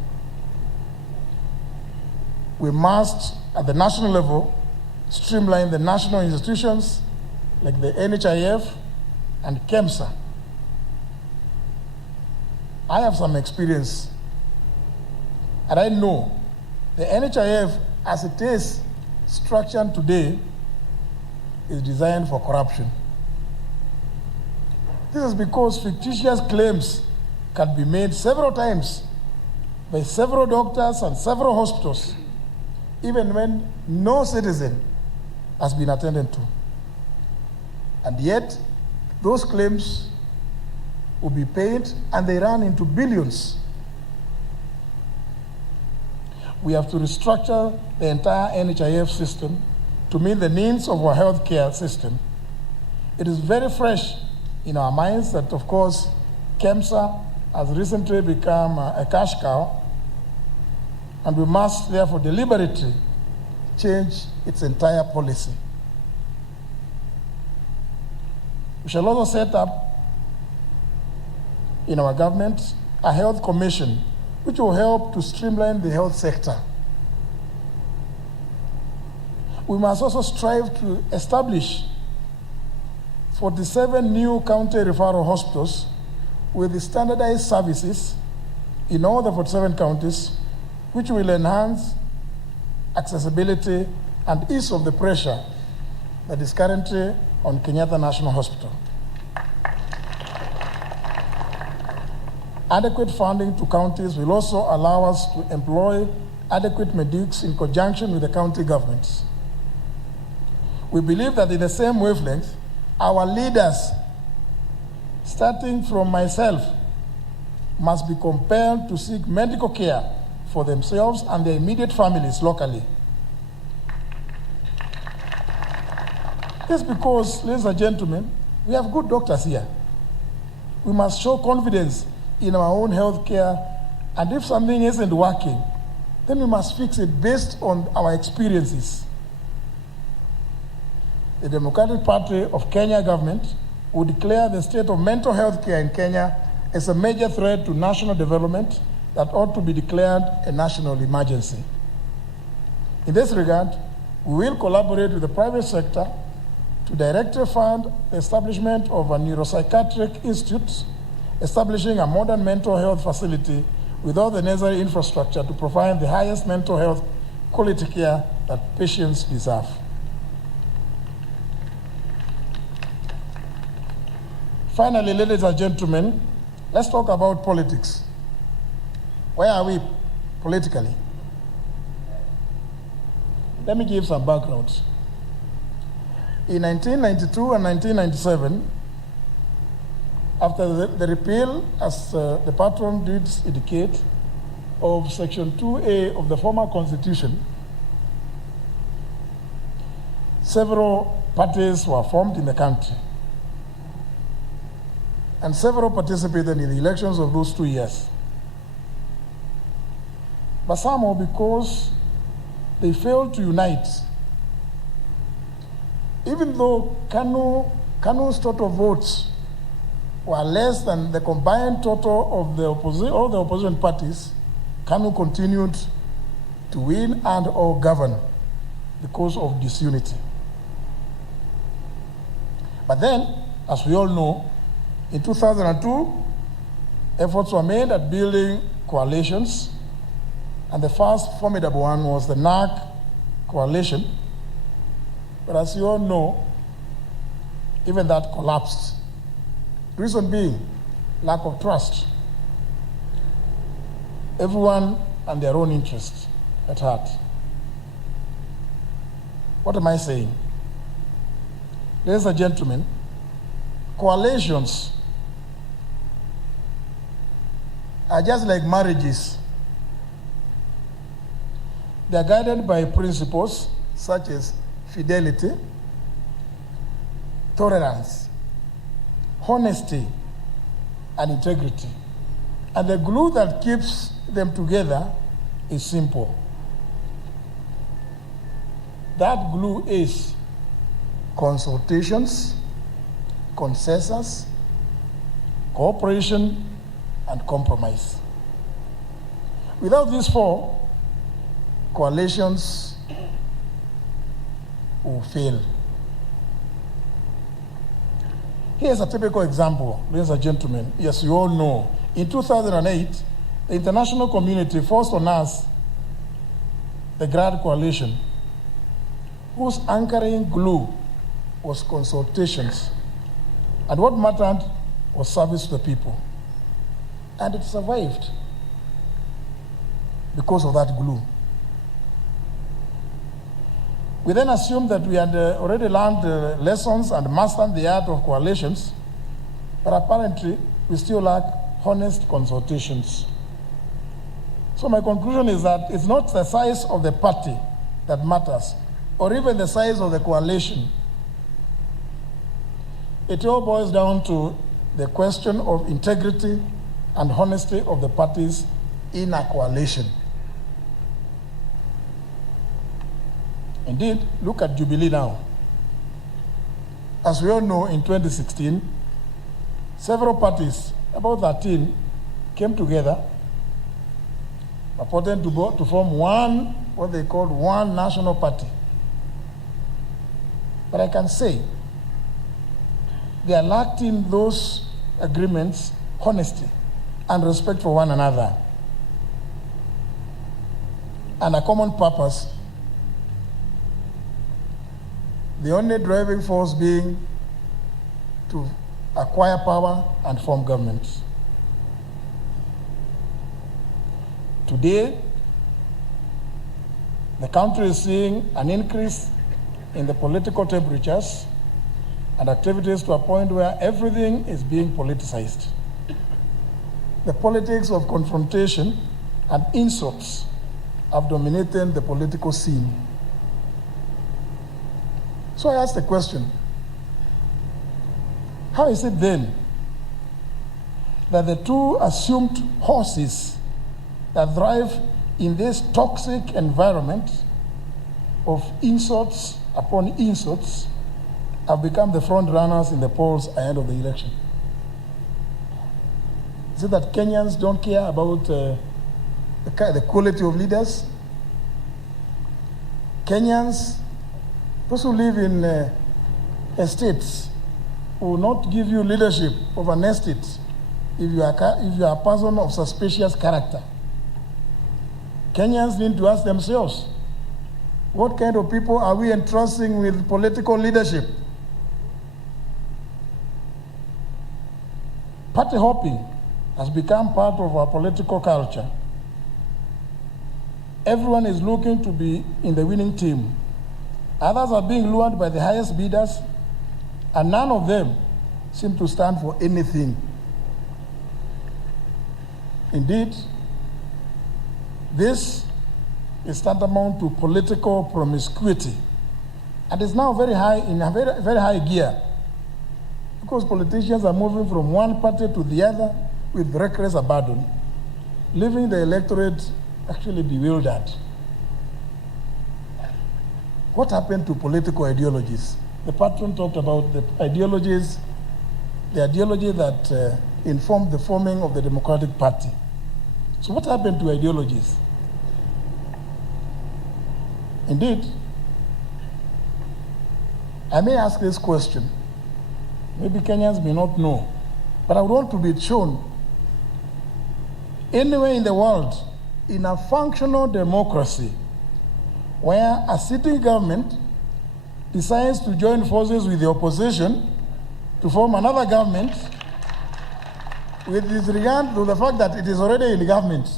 We must, at the national level, streamline the national institutions like the NHIF and KEMSA. I have some experience, and I know the NHIF, as it is structured today, is designed for corruption. This is because fictitious claims can be made several times by several doctors and several hospitals, even when no citizen has been attended to. And yet, those claims will be paid and they run into billions. We have to restructure the entire NHIF system to meet the needs of our healthcare system. It is very fresh in our minds that, of course, KEMSA has recently become a cash cow, and we must therefore deliberately change its entire policy. We shall also set up in our government a health commission which will help to streamline the health sector. We must also strive to establish 47 new county referral hospitals with standardized services in all the 47 counties, which will enhance accessibility and ease of the pressure that is currently on Kenyatta National Hospital. Adequate funding to counties will also allow us to employ adequate medics in conjunction with the county governments. We believe that in the same wavelength, our leaders, starting from myself, must be compelled to seek medical care for themselves and their immediate families locally. This is because, ladies and gentlemen, we have good doctors here. We must show confidence in our own healthcare, and if something isn't working, then we must fix it based on our experiences. The Democratic Party of Kenya government would declare the state of mental health care in Kenya as a major threat to national development that ought to be declared a national emergency. In this regard, we will collaborate with the private sector to directly fund the establishment of a neuropsychiatric institute, establishing a modern mental health facility with all the necessary infrastructure to provide the highest mental health quality care that patients deserve. Finally, ladies and gentlemen, let's talk about politics. Where are we politically? Let me give some background. In 1992 and 1997, after the repeal, as the patron did indicate, of Section 2A of the former Constitution, several parties were formed in the country. And several participated in the elections of those 2 years. But somehow, because they failed to unite, even though KANU's total votes were less than the combined total of all the opposition parties, KANU continued to win and or govern because of disunity. But then, as we all know, in 2002, efforts were made at building coalitions, and the first formidable one was the NARC coalition. But as you all know, even that collapsed. Reason being, lack of trust. Everyone and their own interests at heart. What am I saying? Ladies and gentlemen, coalitions are just like marriages. They are guided by principles such as fidelity, tolerance, honesty, and integrity. And the glue that keeps them together is simple. That glue is consultations, consensus, cooperation, and compromise. Without these four, coalitions will fail. Here's a typical example, ladies and gentlemen. Yes, you all know. In 2008, the international community forced on us the GRAD coalition, whose anchoring glue was consultations. And what mattered was service to the people. And it survived because of that glue. We then assumed that we had already learned lessons and mastered the art of coalitions, but apparently we still lack honest consultations. So my conclusion is that it's not the size of the party that matters, or even the size of the coalition. It all boils down to the question of integrity and honesty of the parties in a coalition. Indeed, look at Jubilee now. As we all know, in 2016, several parties, about 13, came together, purporting to form one, what they called one national party. But I can say, they lacked in those agreements honesty and respect for one another, and a common purpose. The only driving force being to acquire power and form governments. Today, the country is seeing an increase in the political temperatures and activities to a point where everything is being politicized. The politics of confrontation and insults have dominated the political scene. So I ask the question, how is it then that the two assumed horses that thrive in this toxic environment of insults upon insults have become the front runners in the polls ahead of the election. Is it that Kenyans don't care about the quality of leaders? Kenyans, those who live in estates, will not give you leadership of an estate if you are a person of suspicious character. Kenyans need to ask themselves, what kind of people are we entrusting with political leadership? Party hopping has become part of our political culture. Everyone is looking to be in the winning team. Others are being lured by the highest bidders, and none of them seem to stand for anything. Indeed, this is tantamount to political promiscuity, and is now very high in a very, very high gear, because politicians are moving from one party to the other with reckless abandon, leaving the electorate actually bewildered. What happened to political ideologies? The patron talked about the ideologies, the ideology that informed the forming of the Democratic Party. So what happened to ideologies? Indeed, I may ask this question. Maybe Kenyans may not know, but I would want to be shown anywhere in the world, in a functional democracy, where a sitting government decides to join forces with the opposition to form another government with disregard to the fact that it is already in government.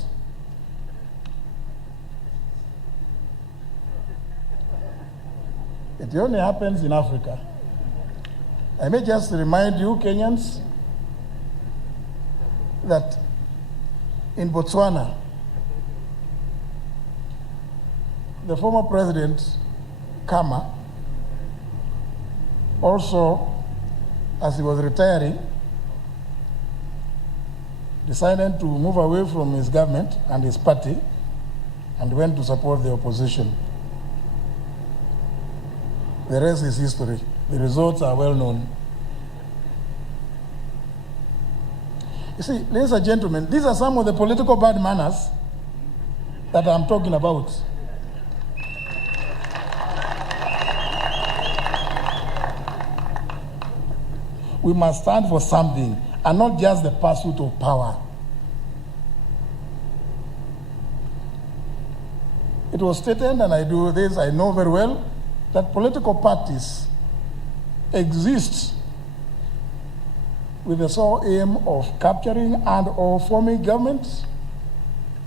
It only happens in Africa. I may just remind you, Kenyans, that in Botswana, the former president, Kama, also, as he was retiring, decided to move away from his government and his party and went to support the opposition. The rest is history. The results are well known. You see, ladies and gentlemen, these are some of the political bad manners that I'm talking about. We must stand for something and not just the pursuit of power. It was stated, and I do this, I know very well, that political parties exist with the sole aim of capturing and or forming governments,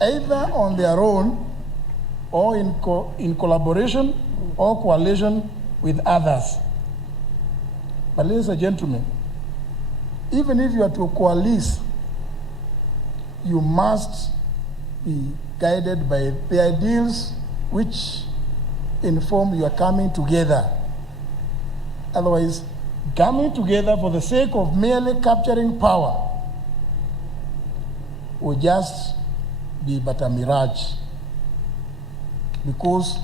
either on their own or in collaboration or coalition with others. But ladies and gentlemen, even if you are to coalesce, you must be guided by the ideals which inform your coming together. Otherwise, coming together for the sake of merely capturing power will just be but a mirage. Because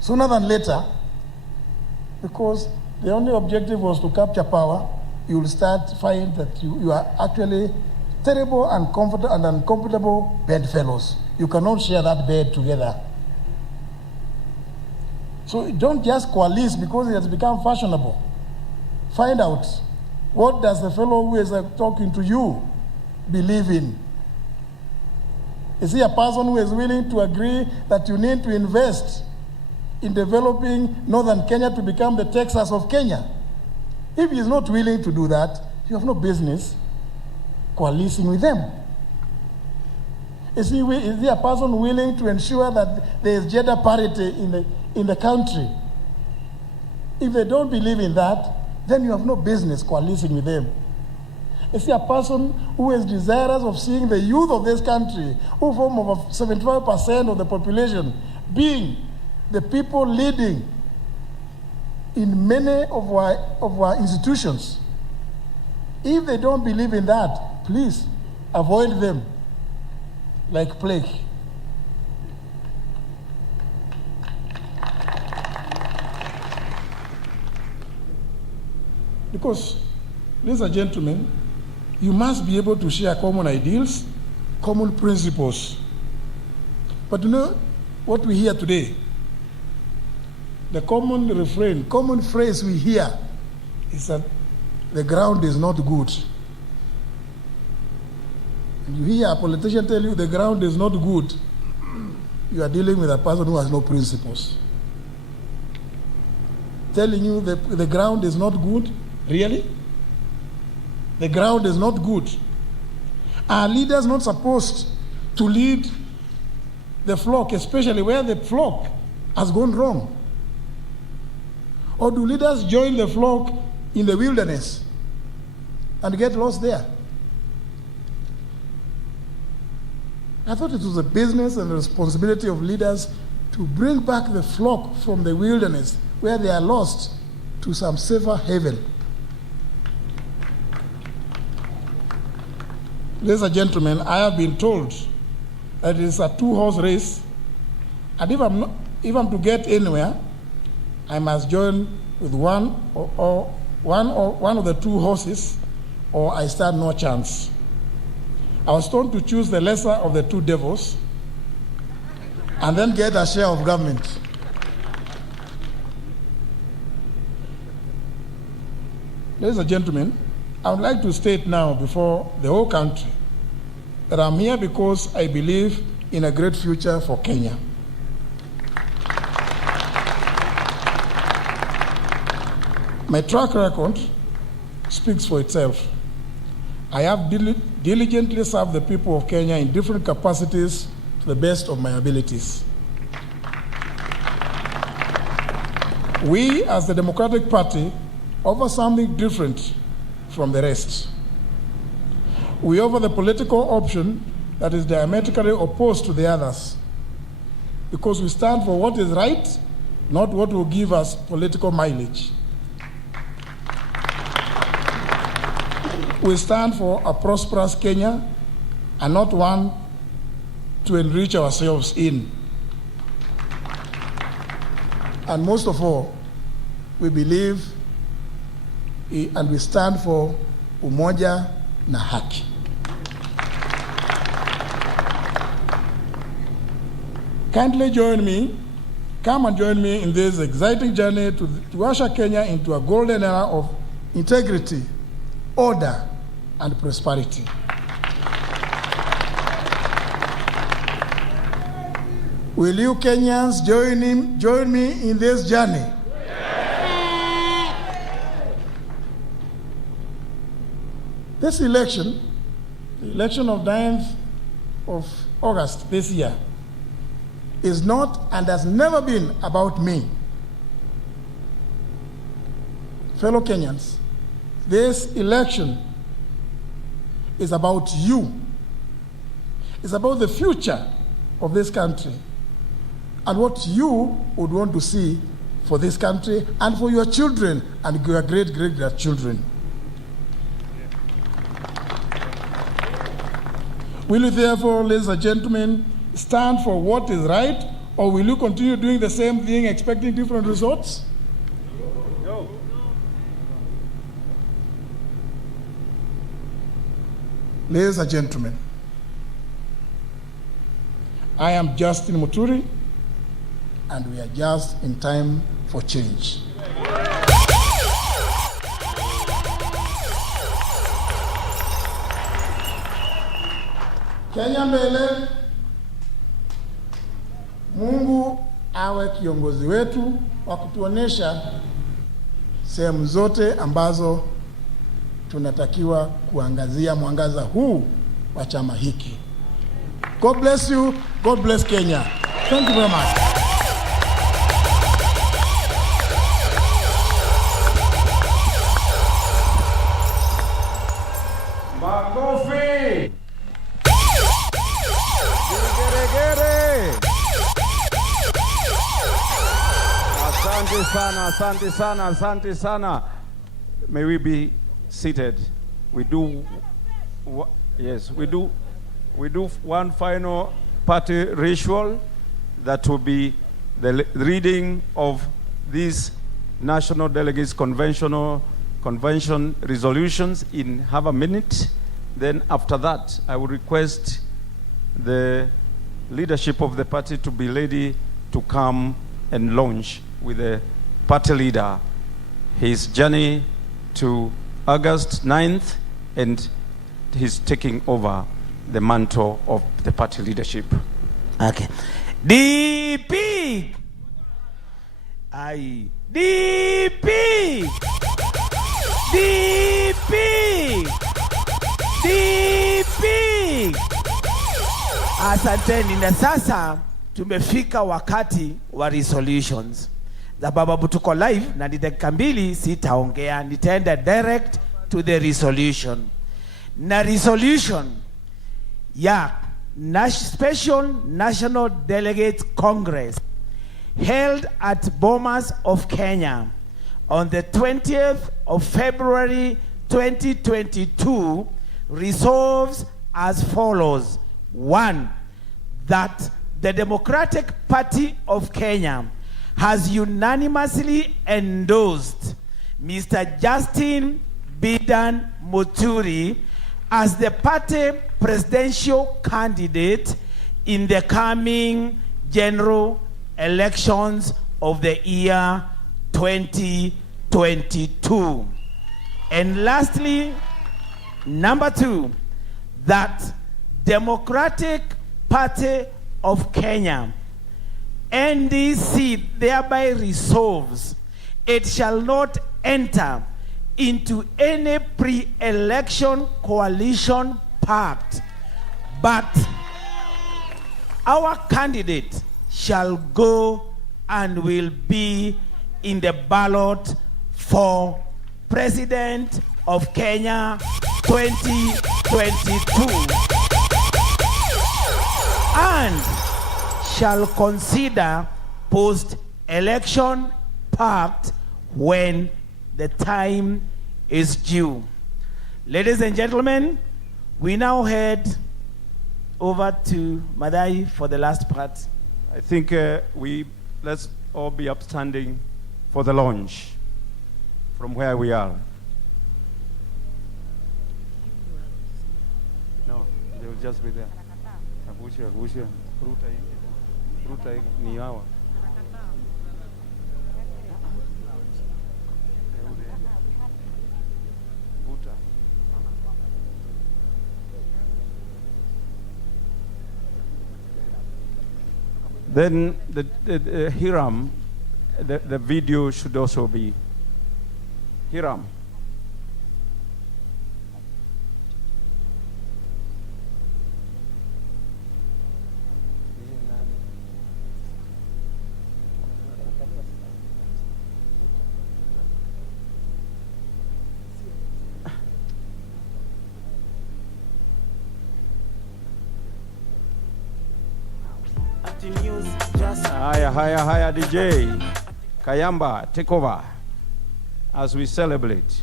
sooner than later, because the only objective was to capture power, you will start finding that you are actually terrible and uncomfortable bedfellows. You cannot share that bed together. So don't just coalesce because it has become fashionable. Find out, what does the fellow who is talking to you believe in? Is he a person who is willing to agree that you need to invest in developing northern Kenya to become the Texas of Kenya? If he is not willing to do that, you have no business coalescing with them. Is he a person willing to ensure that there is gender parity in the country? If they don't believe in that, then you have no business coalescing with them. Is he a person who is desirous of seeing the youth of this country, who form over 75% of the population, being the people leading in many of our institutions? If they don't believe in that, please avoid them like plague. Because, ladies and gentlemen, you must be able to share common ideals, common principles. But you know what we hear today? The common refrain, common phrase we hear is that the ground is not good. And you hear a politician tell you the ground is not good, you are dealing with a person who has no principles. Telling you the ground is not good, really? The ground is not good. Are leaders not supposed to lead the flock, especially where the flock has gone wrong? Or do leaders join the flock in the wilderness and get lost there? I thought it was a business and the responsibility of leaders to bring back the flock from the wilderness where they are lost to some safer haven. Ladies and gentlemen, I have been told that it is a two-horse race, and if I'm to get anywhere, I must join with one of the two horses, or I stand no chance. I was told to choose the lesser of the two devils and then get a share of government. Ladies and gentlemen, I would like to state now before the whole country that I'm here because I believe in a great future for Kenya. My track record speaks for itself. I have diligently served the people of Kenya in different capacities to the best of my abilities. We, as the Democratic Party, offer something different from the rest. We offer the political option that is diametrically opposed to the others, because we stand for what is right, not what will give us political mileage. We stand for a prosperous Kenya and not one to enrich ourselves in. And most of all, we believe and we stand for umoja na haki. Kindly join me, come and join me in this exciting journey to usher Kenya into a golden era of integrity, order, and prosperity. Will you Kenyans join me in this journey? This election, the election of 9th of August this year, is not and has never been about me. Fellow Kenyans, this election is about you. It's about the future of this country and what you would want to see for this country and for your children and your great-great-grandchildren. Will you therefore, ladies and gentlemen, stand for what is right, or will you continue doing the same thing expecting different results? No. Ladies and gentlemen, I am Justin Muturi, and we are just in time for change. Kenya mbele, Mungu awe kiongozi wetu wa kutuonesha sehemu zote ambazo tunatakiwa kuangazia mwangaza huu wa chama hiki. God bless you. God bless Kenya. Thank you very much. Makofi. Asante sana, asante sana, asante sana. May we be seated. We do Yes, we do one final party ritual that will be the reading of these National Delegates Convention resolutions in half a minute. Then after that, I will request the leadership of the party to be ready to come and launch with the party leader his journey to August 9th, and he's taking over the mantle of the party leadership. Okay. DP. Aye. DP. DP. DP. Asanteni, na sasa tumefika wakati wa resolutions. Sababu tuko live na ni dakika mbili sitaongea, nitaenda direct to the resolution. Na resolution ya Special National Delegates Congress held at Bomas of Kenya on the 20th of February 2022 resolves as follows. 1. That the Democratic Party of Kenya has unanimously endorsed Mr. Justin Bidan Muturi as the party presidential candidate in the coming general elections of the year 2022. And lastly, number 2, that Democratic Party of Kenya, NDC, thereby resolves it shall not enter into any pre-election coalition pact, but our candidate shall go and will be in the ballot for President of Kenya 2022 and shall consider post-election pact when the time is due. Ladies and gentlemen, we now head over to Madai for the last part. I think let's all be upstanding for the launch from where we are. No, they will just be there. Then the Hiram, the video should also be Hiram. Higher DJ Kayamba, take over as we celebrate.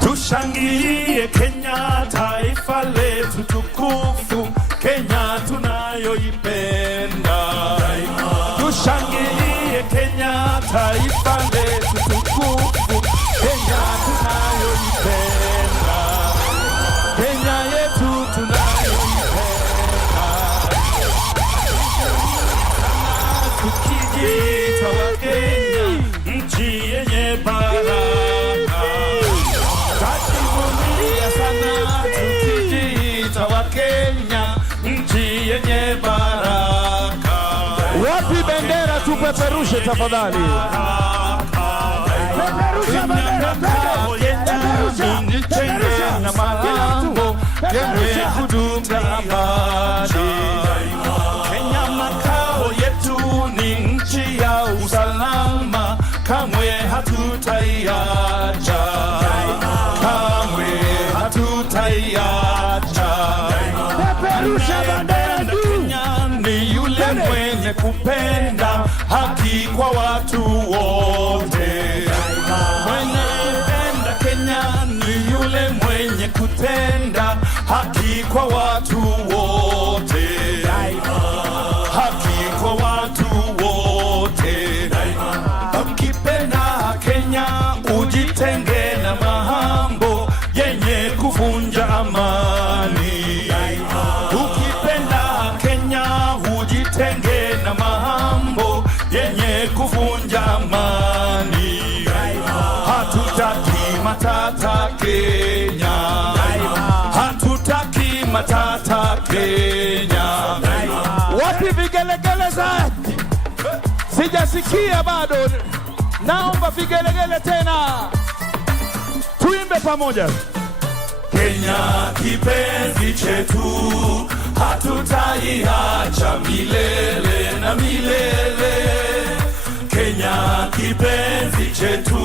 Tushangilie Kenya, taifa letu tukufu, Kenya tunayoipenda. Tushangilie Kenya, taifa letu tukufu, Kenya tunayoipenda. Kenya yetu tunayoipenda. Tukijiita wa Kenya, nchi yenye baraka. Tajivunia sana tukijiita wa Kenya, nchi yenye baraka. Wapi bendera tupeperushe tafadhali? Peperusha bendera, peperusha na malango yenye kudumu amani. Kenya makao yetu ni nchi ya usalama, kamwe hatutaiacha, kamwe hatutaiacha. Peperusha bendera, Kenya ni yule mwenye kupenda haki kwa watu wote. Mwenye kupenda Kenya ni yule mwenye kutenda haki kwa watu wote. Haki kwa watu wote. Ukipenda Kenya ujitenge na mambo yenye kuvunja amani. Ukipenda Kenya ujitenge na mambo yenye kuvunja amani. Hatutaki matata Kenya. Hatutaki matata Kenya. Wapi vigelegele za? Sijasikia bado. Naomba vigelegele tena. Tuimbe pamoja. Kenya kipenzi chetu, hatutaiacha milele na milele. Kenya kipenzi chetu,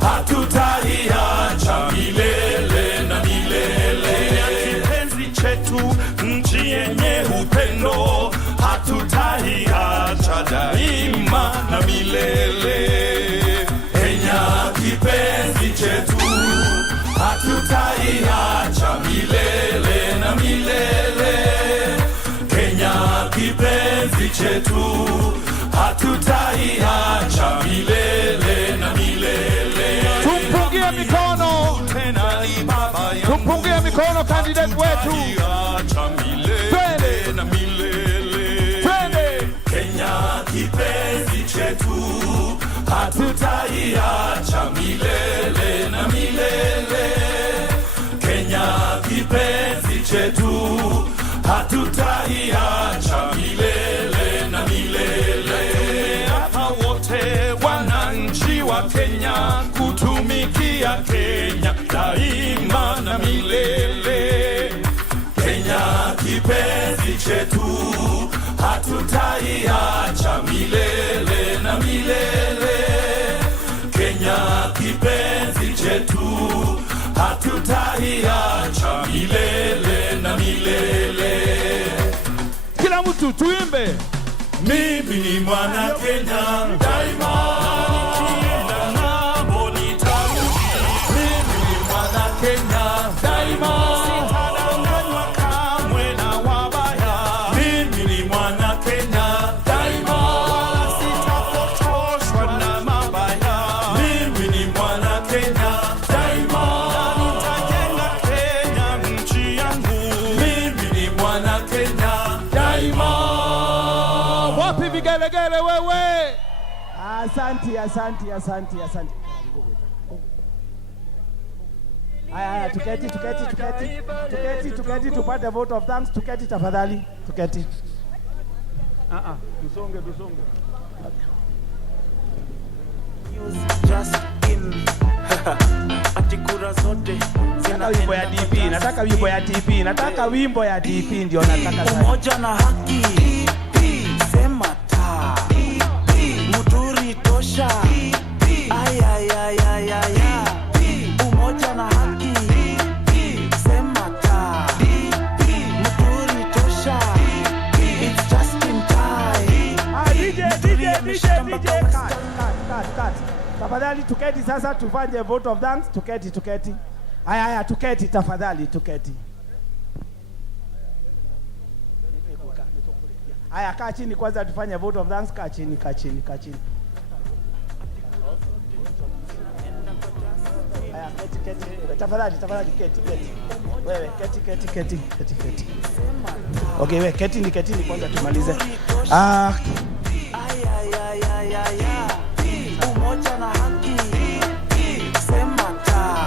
hatutaiacha milele na milele. Kenya kipenzi chetu, nchi yenye upendo, hatutaiacha daima na milele. Kenya kipenzi chetu, hatutaiacha milele na milele. Kenya kipenzi chetu, hatutaiacha milele na milele. Tumpungie mikono. Tumpungie mikono candidate wetu. Milele na milele. Twende. Kenya kipenzi chetu, hatutaiacha milele na milele. Kenya kipenzi chetu, hatutaiacha milele na milele. Hapa wote wananchi wa Kenya kutumikia Kenya daima na milele. Kenya kipenzi chetu, hatutaiacha milele na milele. Kenya kipenzi chetu, hatutaiacha milele na milele. Kila mtu tuimbe. Mimi ni mwana Kenya daima. Nikienda ng'ambo nitarudi. Mimi ni mwana Kenya daima. Sitadanganywa kamwe na wabaya. Mimi ni mwana Kenya daima. Sitapotoshwa na mabaya. Mimi ni mwana Kenya daima. Nitajenga Kenya nchi yangu. Mimi ni mwana Kenya daima. Wapi vigelegele wewe? Asante. Haya, tuketi tupate vote of thanks. Tuketi tafadhali, tuketi. Tusonge. Just in. Atikura zote. Nataka wimbo ya DP, nataka wimbo ya DP ndio nataka sasa. Umoja na haki. Sema ta. Muturi tosha. Ay. Umoja na haki. Sema ta. Muturi tosha. It's just in time. DJ, cut. Tafadhali tuketi sasa tufanye vote of thanks. Tuketi. Haya, tuketi tafadhali, tuketi. Haya, kaa chini kwanza tufanye vote of thanks. Kaa chini. Haya, keti. Tafadhali keti. Wewe keti. Okay, wewe keti kwanza tumalize. Umoja na haki. Sema ta.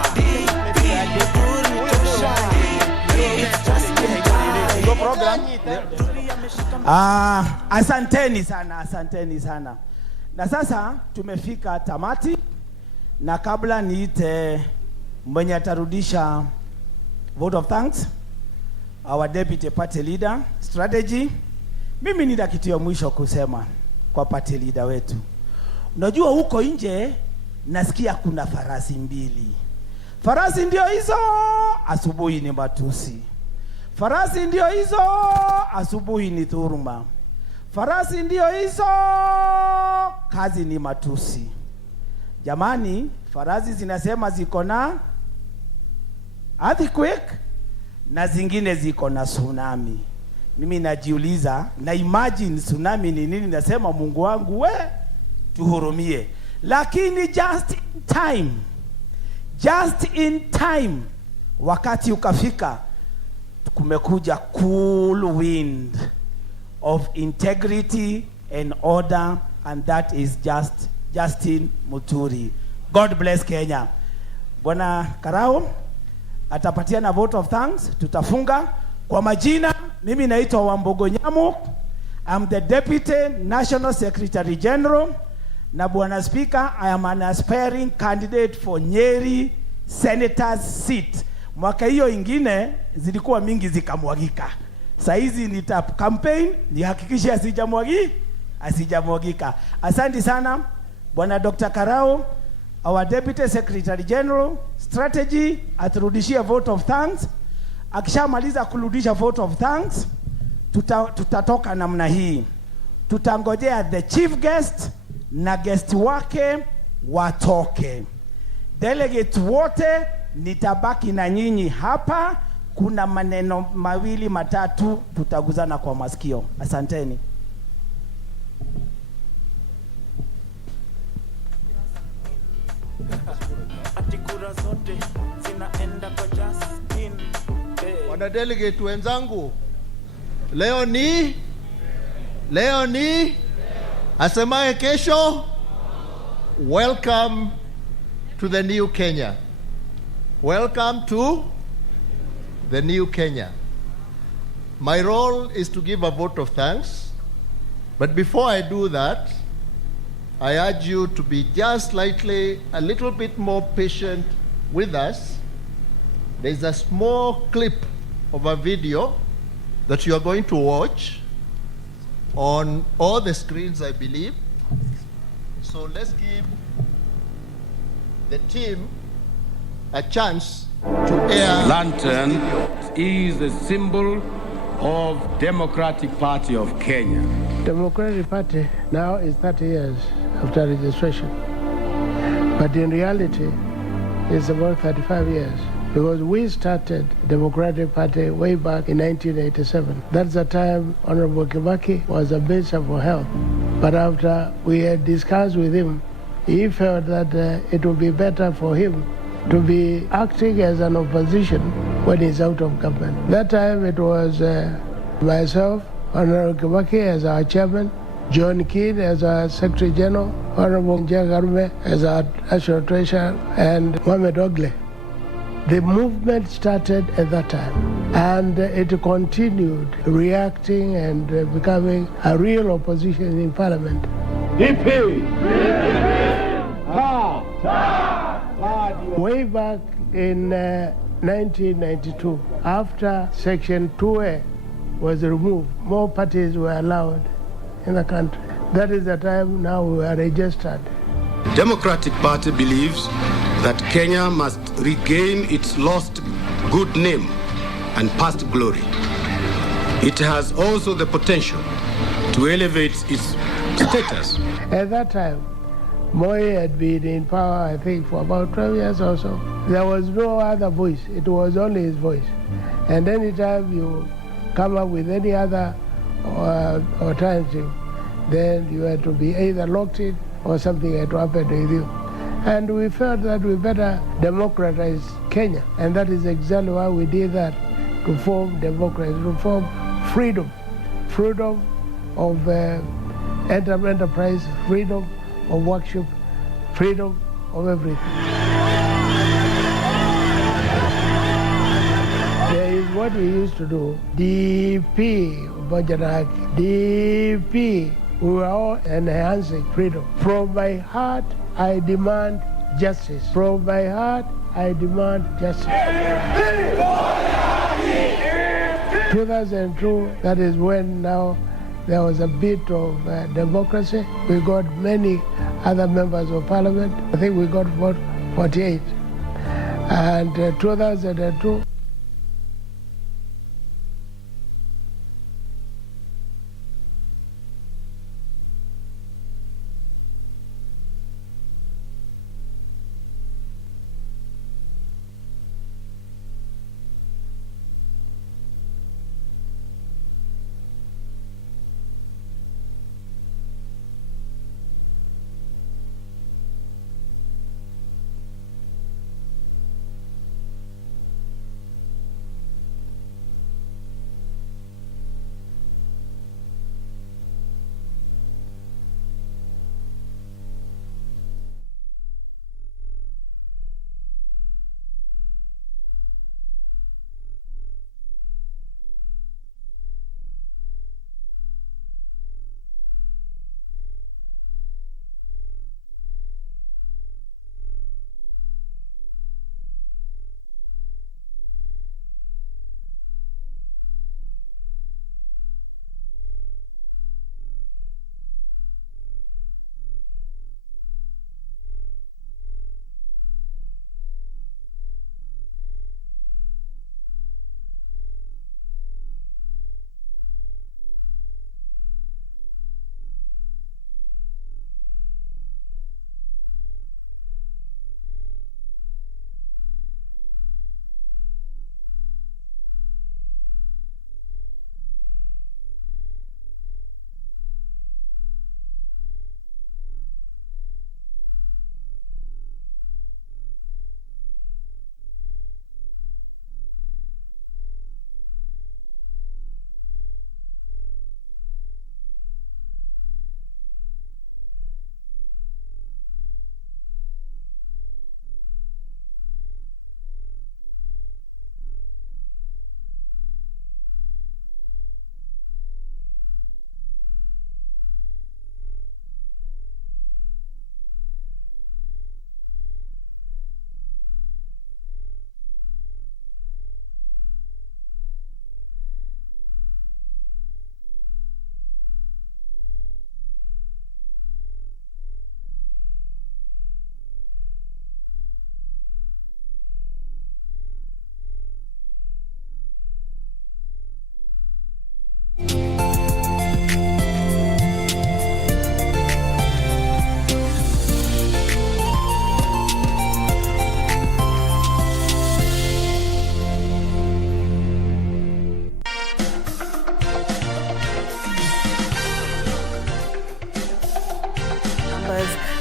Asanteni sana. Na sasa tumefika tamati, na kabla niite mwenye atarudisha vote of thanks, our deputy party leader strategy, mimi nina kitu ya mwisho kusema kwa party leader wetu. Unajua huko nje nasikia kuna farasi mbili. Farasi ndio hizo, asubuhi ni matusi. Farasi ndio hizo, asubuhi ni dhuluma. Farasi ndio hizo, kazi ni matusi. Jamani, farasi zinasema ziko na earthquake na zingine ziko na tsunami. Mimi najiuliza, na imagine tsunami ni nini? Nasema Mungu wangu we tuhurumie. Lakini just in time wakati ukafika, kumekuja cool wind of integrity and order, and that is Justin Muturi. God bless Kenya. Bwana Karao atapatia na vote of thanks, tutafunga. Kwa majina, mimi naitwa Wambogo Nyamu. I'm the Deputy National Secretary General. Na Bwana Speaker, I am an aspiring candidate for Nyeri Senator's seat. Mwaka hiyo ingine zilikuwa mingi zikamwagika. Saizi nita campaign nihakikishe asijamwagika. Asante sana Bwana Dr. Karao, our Deputy Secretary General, Strategy, aturudishia vote of thanks. Akishamaliza kurudisha vote of thanks, tutatoka namna hii. Tutangojea the chief guest na guest wake watoke. Delegates wote nitabaki na nyinyi hapa. Kuna maneno mawili matatu tutaguzana kwa masikio. Asanteni. Atikura zote zinaenda kwa Justin. Wana delegate wenzangu, leo ni asemaye kesho. Welcome to the new Kenya. Welcome to the new Kenya. My role is to give a vote of thanks. But before I do that, I urge you to be just slightly, a little bit more patient with us. There's a small clip of a video that you are going to watch on all the screens, I believe. So let's give the team a chance to air. Lantern is a symbol of Democratic Party of Kenya. Democratic Party now is 30 years after registration. But in reality, it's about 35 years. Because we started Democratic Party way back in 1987. That's the time Honorable Kibaki was a Minister for Health. But after we had discussed with him, he felt that it would be better for him to be acting as an opposition when he's out of government. That time it was myself, Honorable Kibaki as our chairman, John Keane as our Secretary General, Honorable Jagarume as our National Treasurer, and Mohamed Ogle. The movement started at that time, and it continued reacting and becoming a real opposition in Parliament. DP! Way back in 1992, after Section 2A was removed, more parties were allowed in the country. That is the time now we are registered. Democratic Party believes that Kenya must regain its lost good name and past glory. It has also the potential to elevate its status. At that time, Moi had been in power, I think, for about 12 years or so. There was no other voice. It was only his voice. And anytime you come up with any other alternative, then you had to be either locked in or something had to happen with you. And we felt that we better democratize Kenya. And that is exactly why we did that, to form democracy, to form freedom. Freedom of enterprise, freedom of worship, freedom of everything. There is what we used to do, DP, Bajaraki, DP. We were all enhancing freedom. From my heart, I demand justice. From my heart, I demand justice. 2002, that is when now there was a bit of democracy. We got many other members of parliament. I think we got about 48. And 2002,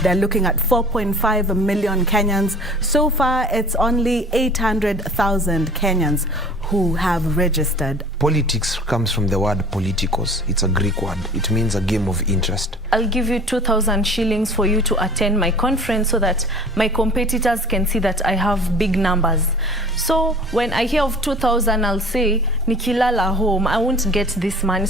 They're looking at 4.5 million Kenyans. So far, it's only 800,000 Kenyans who have registered. Politics comes from the word politikos. It's a Greek word. It means a game of interest. I'll give you 2,000 shillings for you to attend my conference so that my competitors can see that I have big numbers. So when I hear of 2,000, I'll say, nikilala home, I won't get this money.